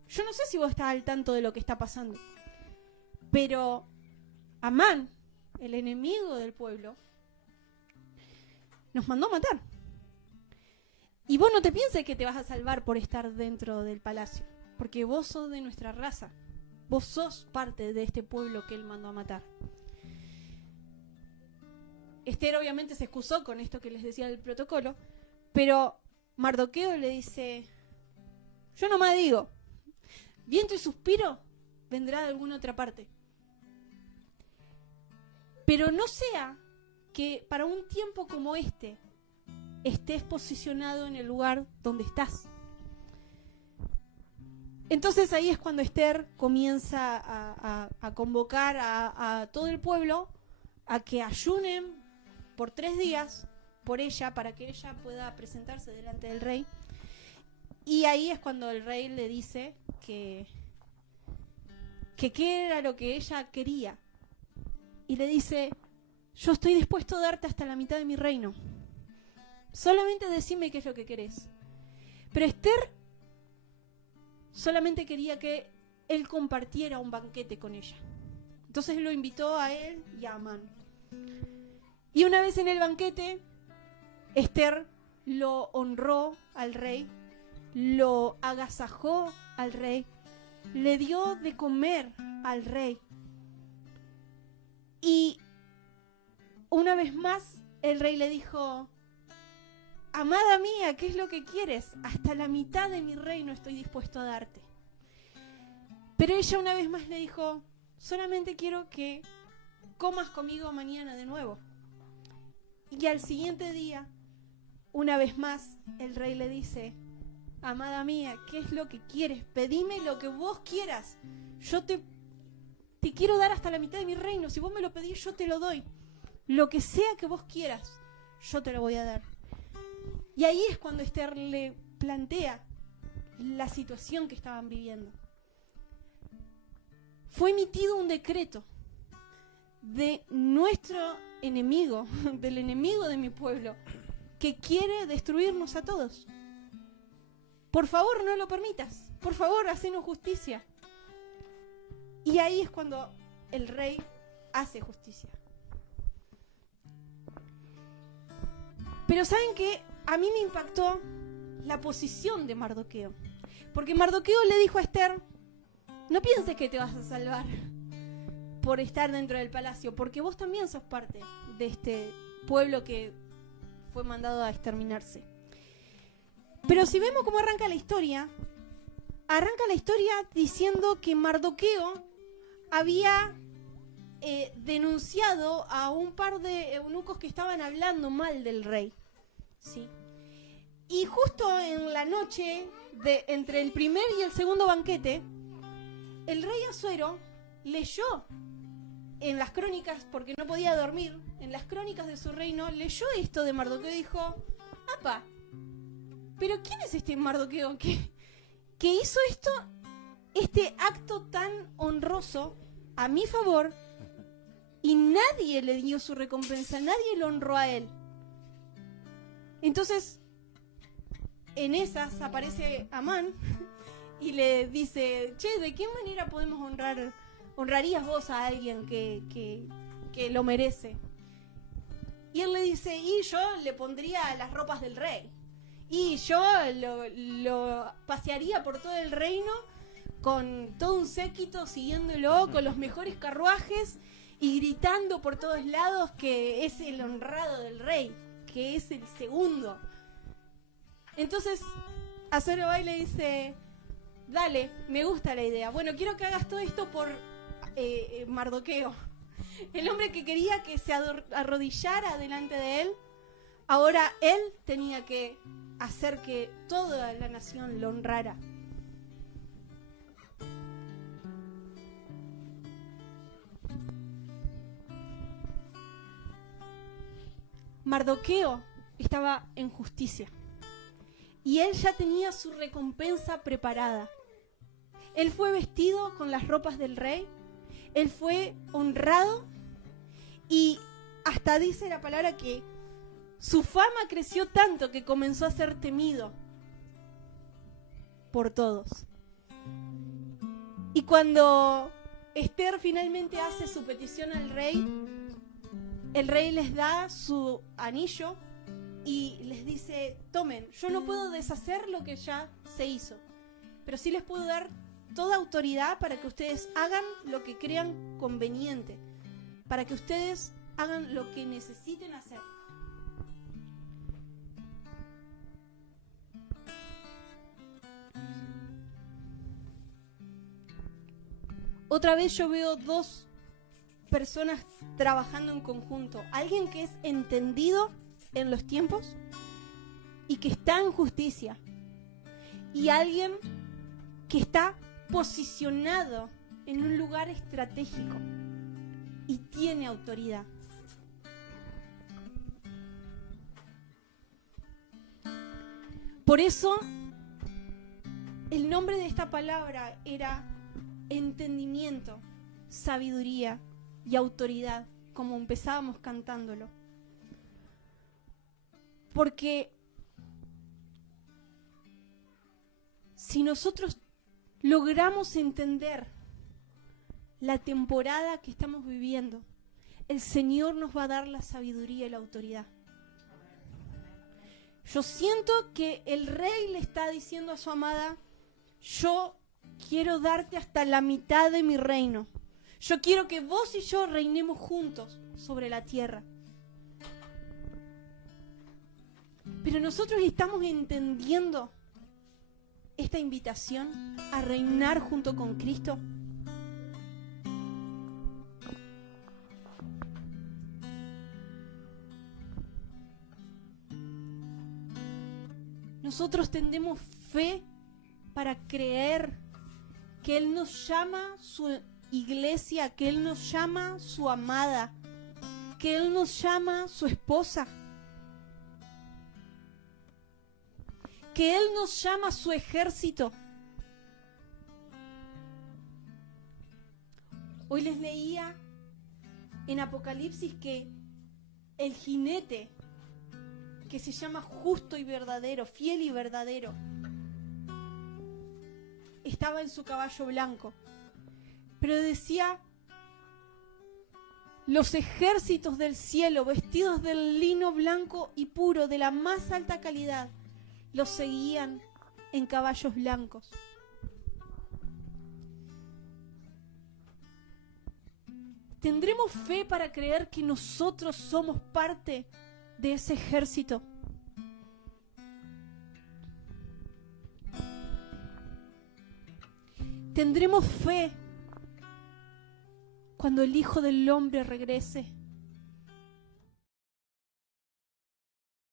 yo no sé si vos estás al tanto de lo que está pasando, pero Amán, el enemigo del pueblo, nos mandó a matar. Y vos no te pienses que te vas a salvar por estar dentro del palacio, porque vos sos de nuestra raza. Vos sos parte de este pueblo que él mandó a matar. Ester obviamente se excusó con esto que les decía del protocolo, pero Mardoqueo le dice: yo nomás digo, viento y suspiro vendrá de alguna otra parte. Pero no sea que para un tiempo como este estés posicionado en el lugar donde estás. Entonces ahí es cuando Ester comienza a convocar a todo el pueblo a que ayunen por 3 días por ella, para que ella pueda presentarse delante del rey. Y ahí es cuando el rey le dice que qué era lo que ella quería. Y le dice: yo estoy dispuesto a darte hasta la mitad de mi reino. Solamente decime qué es lo que querés. Pero Ester solamente quería que él compartiera un banquete con ella. Entonces lo invitó a él y a Amán. Y una vez en el banquete, Ester lo honró al rey, lo agasajó al rey, le dio de comer al rey. Y una vez más el rey le dijo: amada mía, ¿qué es lo que quieres? Hasta la mitad de mi reino estoy dispuesto a darte. Pero ella una vez más le dijo: solamente quiero que comas conmigo mañana de nuevo. Y al siguiente día, una vez más, el rey le dice: amada mía, ¿qué es lo que quieres? Pedime lo que vos quieras. Yo te quiero dar hasta la mitad de mi reino. Si vos me lo pedís, yo te lo doy. Lo que sea que vos quieras, yo te lo voy a dar. Y ahí es cuando Ester le plantea la situación que estaban viviendo. Fue emitido un decreto de nuestro enemigo, del enemigo de mi pueblo, que quiere destruirnos a todos. Por favor, no lo permitas. Por favor, hacenos justicia. Y ahí es cuando el rey hace justicia. Pero ¿saben qué? A mí me impactó la posición de Mardoqueo. Porque Mardoqueo le dijo a Ester: no pienses que te vas a salvar por estar dentro del palacio, porque vos también sos parte de este pueblo que fue mandado a exterminarse. Pero si vemos cómo arranca la historia diciendo que Mardoqueo había denunciado a un par de eunucos que estaban hablando mal del rey, ¿sí? Y justo en la noche entre el primer y el segundo banquete, el rey Asuero leyó en las crónicas, porque no podía dormir, en las crónicas de su reino, leyó esto de Mardoqueo y dijo: ¡apa! ¿Pero quién es este Mardoqueo que hizo este acto tan honroso a mi favor, y nadie le dio su recompensa, nadie lo honró a él? Entonces, en esas aparece Amán y le dice: che, ¿de qué manera podemos honrarías vos a alguien que porque lo merece. Y él le dice, y yo le pondría las ropas del rey. Y yo lo pasearía por todo el reino con todo un séquito siguiéndolo, con los mejores carruajes y gritando por todos lados que es el honrado del rey, que es el segundo. Entonces Zorobabel le dice, dale, me gusta la idea. Bueno, quiero que hagas todo esto por Mardoqueo, el hombre que quería que se arrodillara delante de él. Ahora él tenía que hacer que toda la nación lo honrara. Mardoqueo estaba en justicia y él ya tenía su recompensa preparada. Él fue vestido con las ropas del rey, él fue honrado y hasta dice la palabra que su fama creció tanto que comenzó a ser temido por todos. Y cuando Esther finalmente hace su petición al rey, el rey les da su anillo y les dice, tomen, yo no puedo deshacer lo que ya se hizo, pero sí les puedo dar toda autoridad para que ustedes hagan lo que crean conveniente, para que ustedes hagan lo que necesiten hacer. Otra vez yo veo dos personas trabajando en conjunto. Alguien que es entendido en los tiempos y que está en justicia. Y alguien que está posicionado en un lugar estratégico y tiene autoridad. Por eso, el nombre de esta palabra era entendimiento, sabiduría y autoridad, como empezábamos cantándolo. Porque si nosotros logramos entender la temporada que estamos viviendo, el Señor nos va a dar la sabiduría y la autoridad. Yo siento que el rey le está diciendo a su amada, yo quiero darte hasta la mitad de mi reino. Yo quiero que vos y yo reinemos juntos sobre la tierra. Pero nosotros estamos entendiendo esta invitación a reinar junto con Cristo. Nosotros tendemos fe para creer que Él nos llama su iglesia, que Él nos llama su amada, que Él nos llama su esposa, que Él nos llama su ejército. Hoy les leía en Apocalipsis que el jinete, que se llama justo y verdadero, fiel y verdadero, estaba en su caballo blanco, pero decía, los ejércitos del cielo, vestidos del lino blanco y puro, de la más alta calidad, los seguían en caballos blancos. ¿Tendremos fe para creer que nosotros somos parte de ese ejército? ¿Tendremos fe cuando el Hijo del Hombre regrese?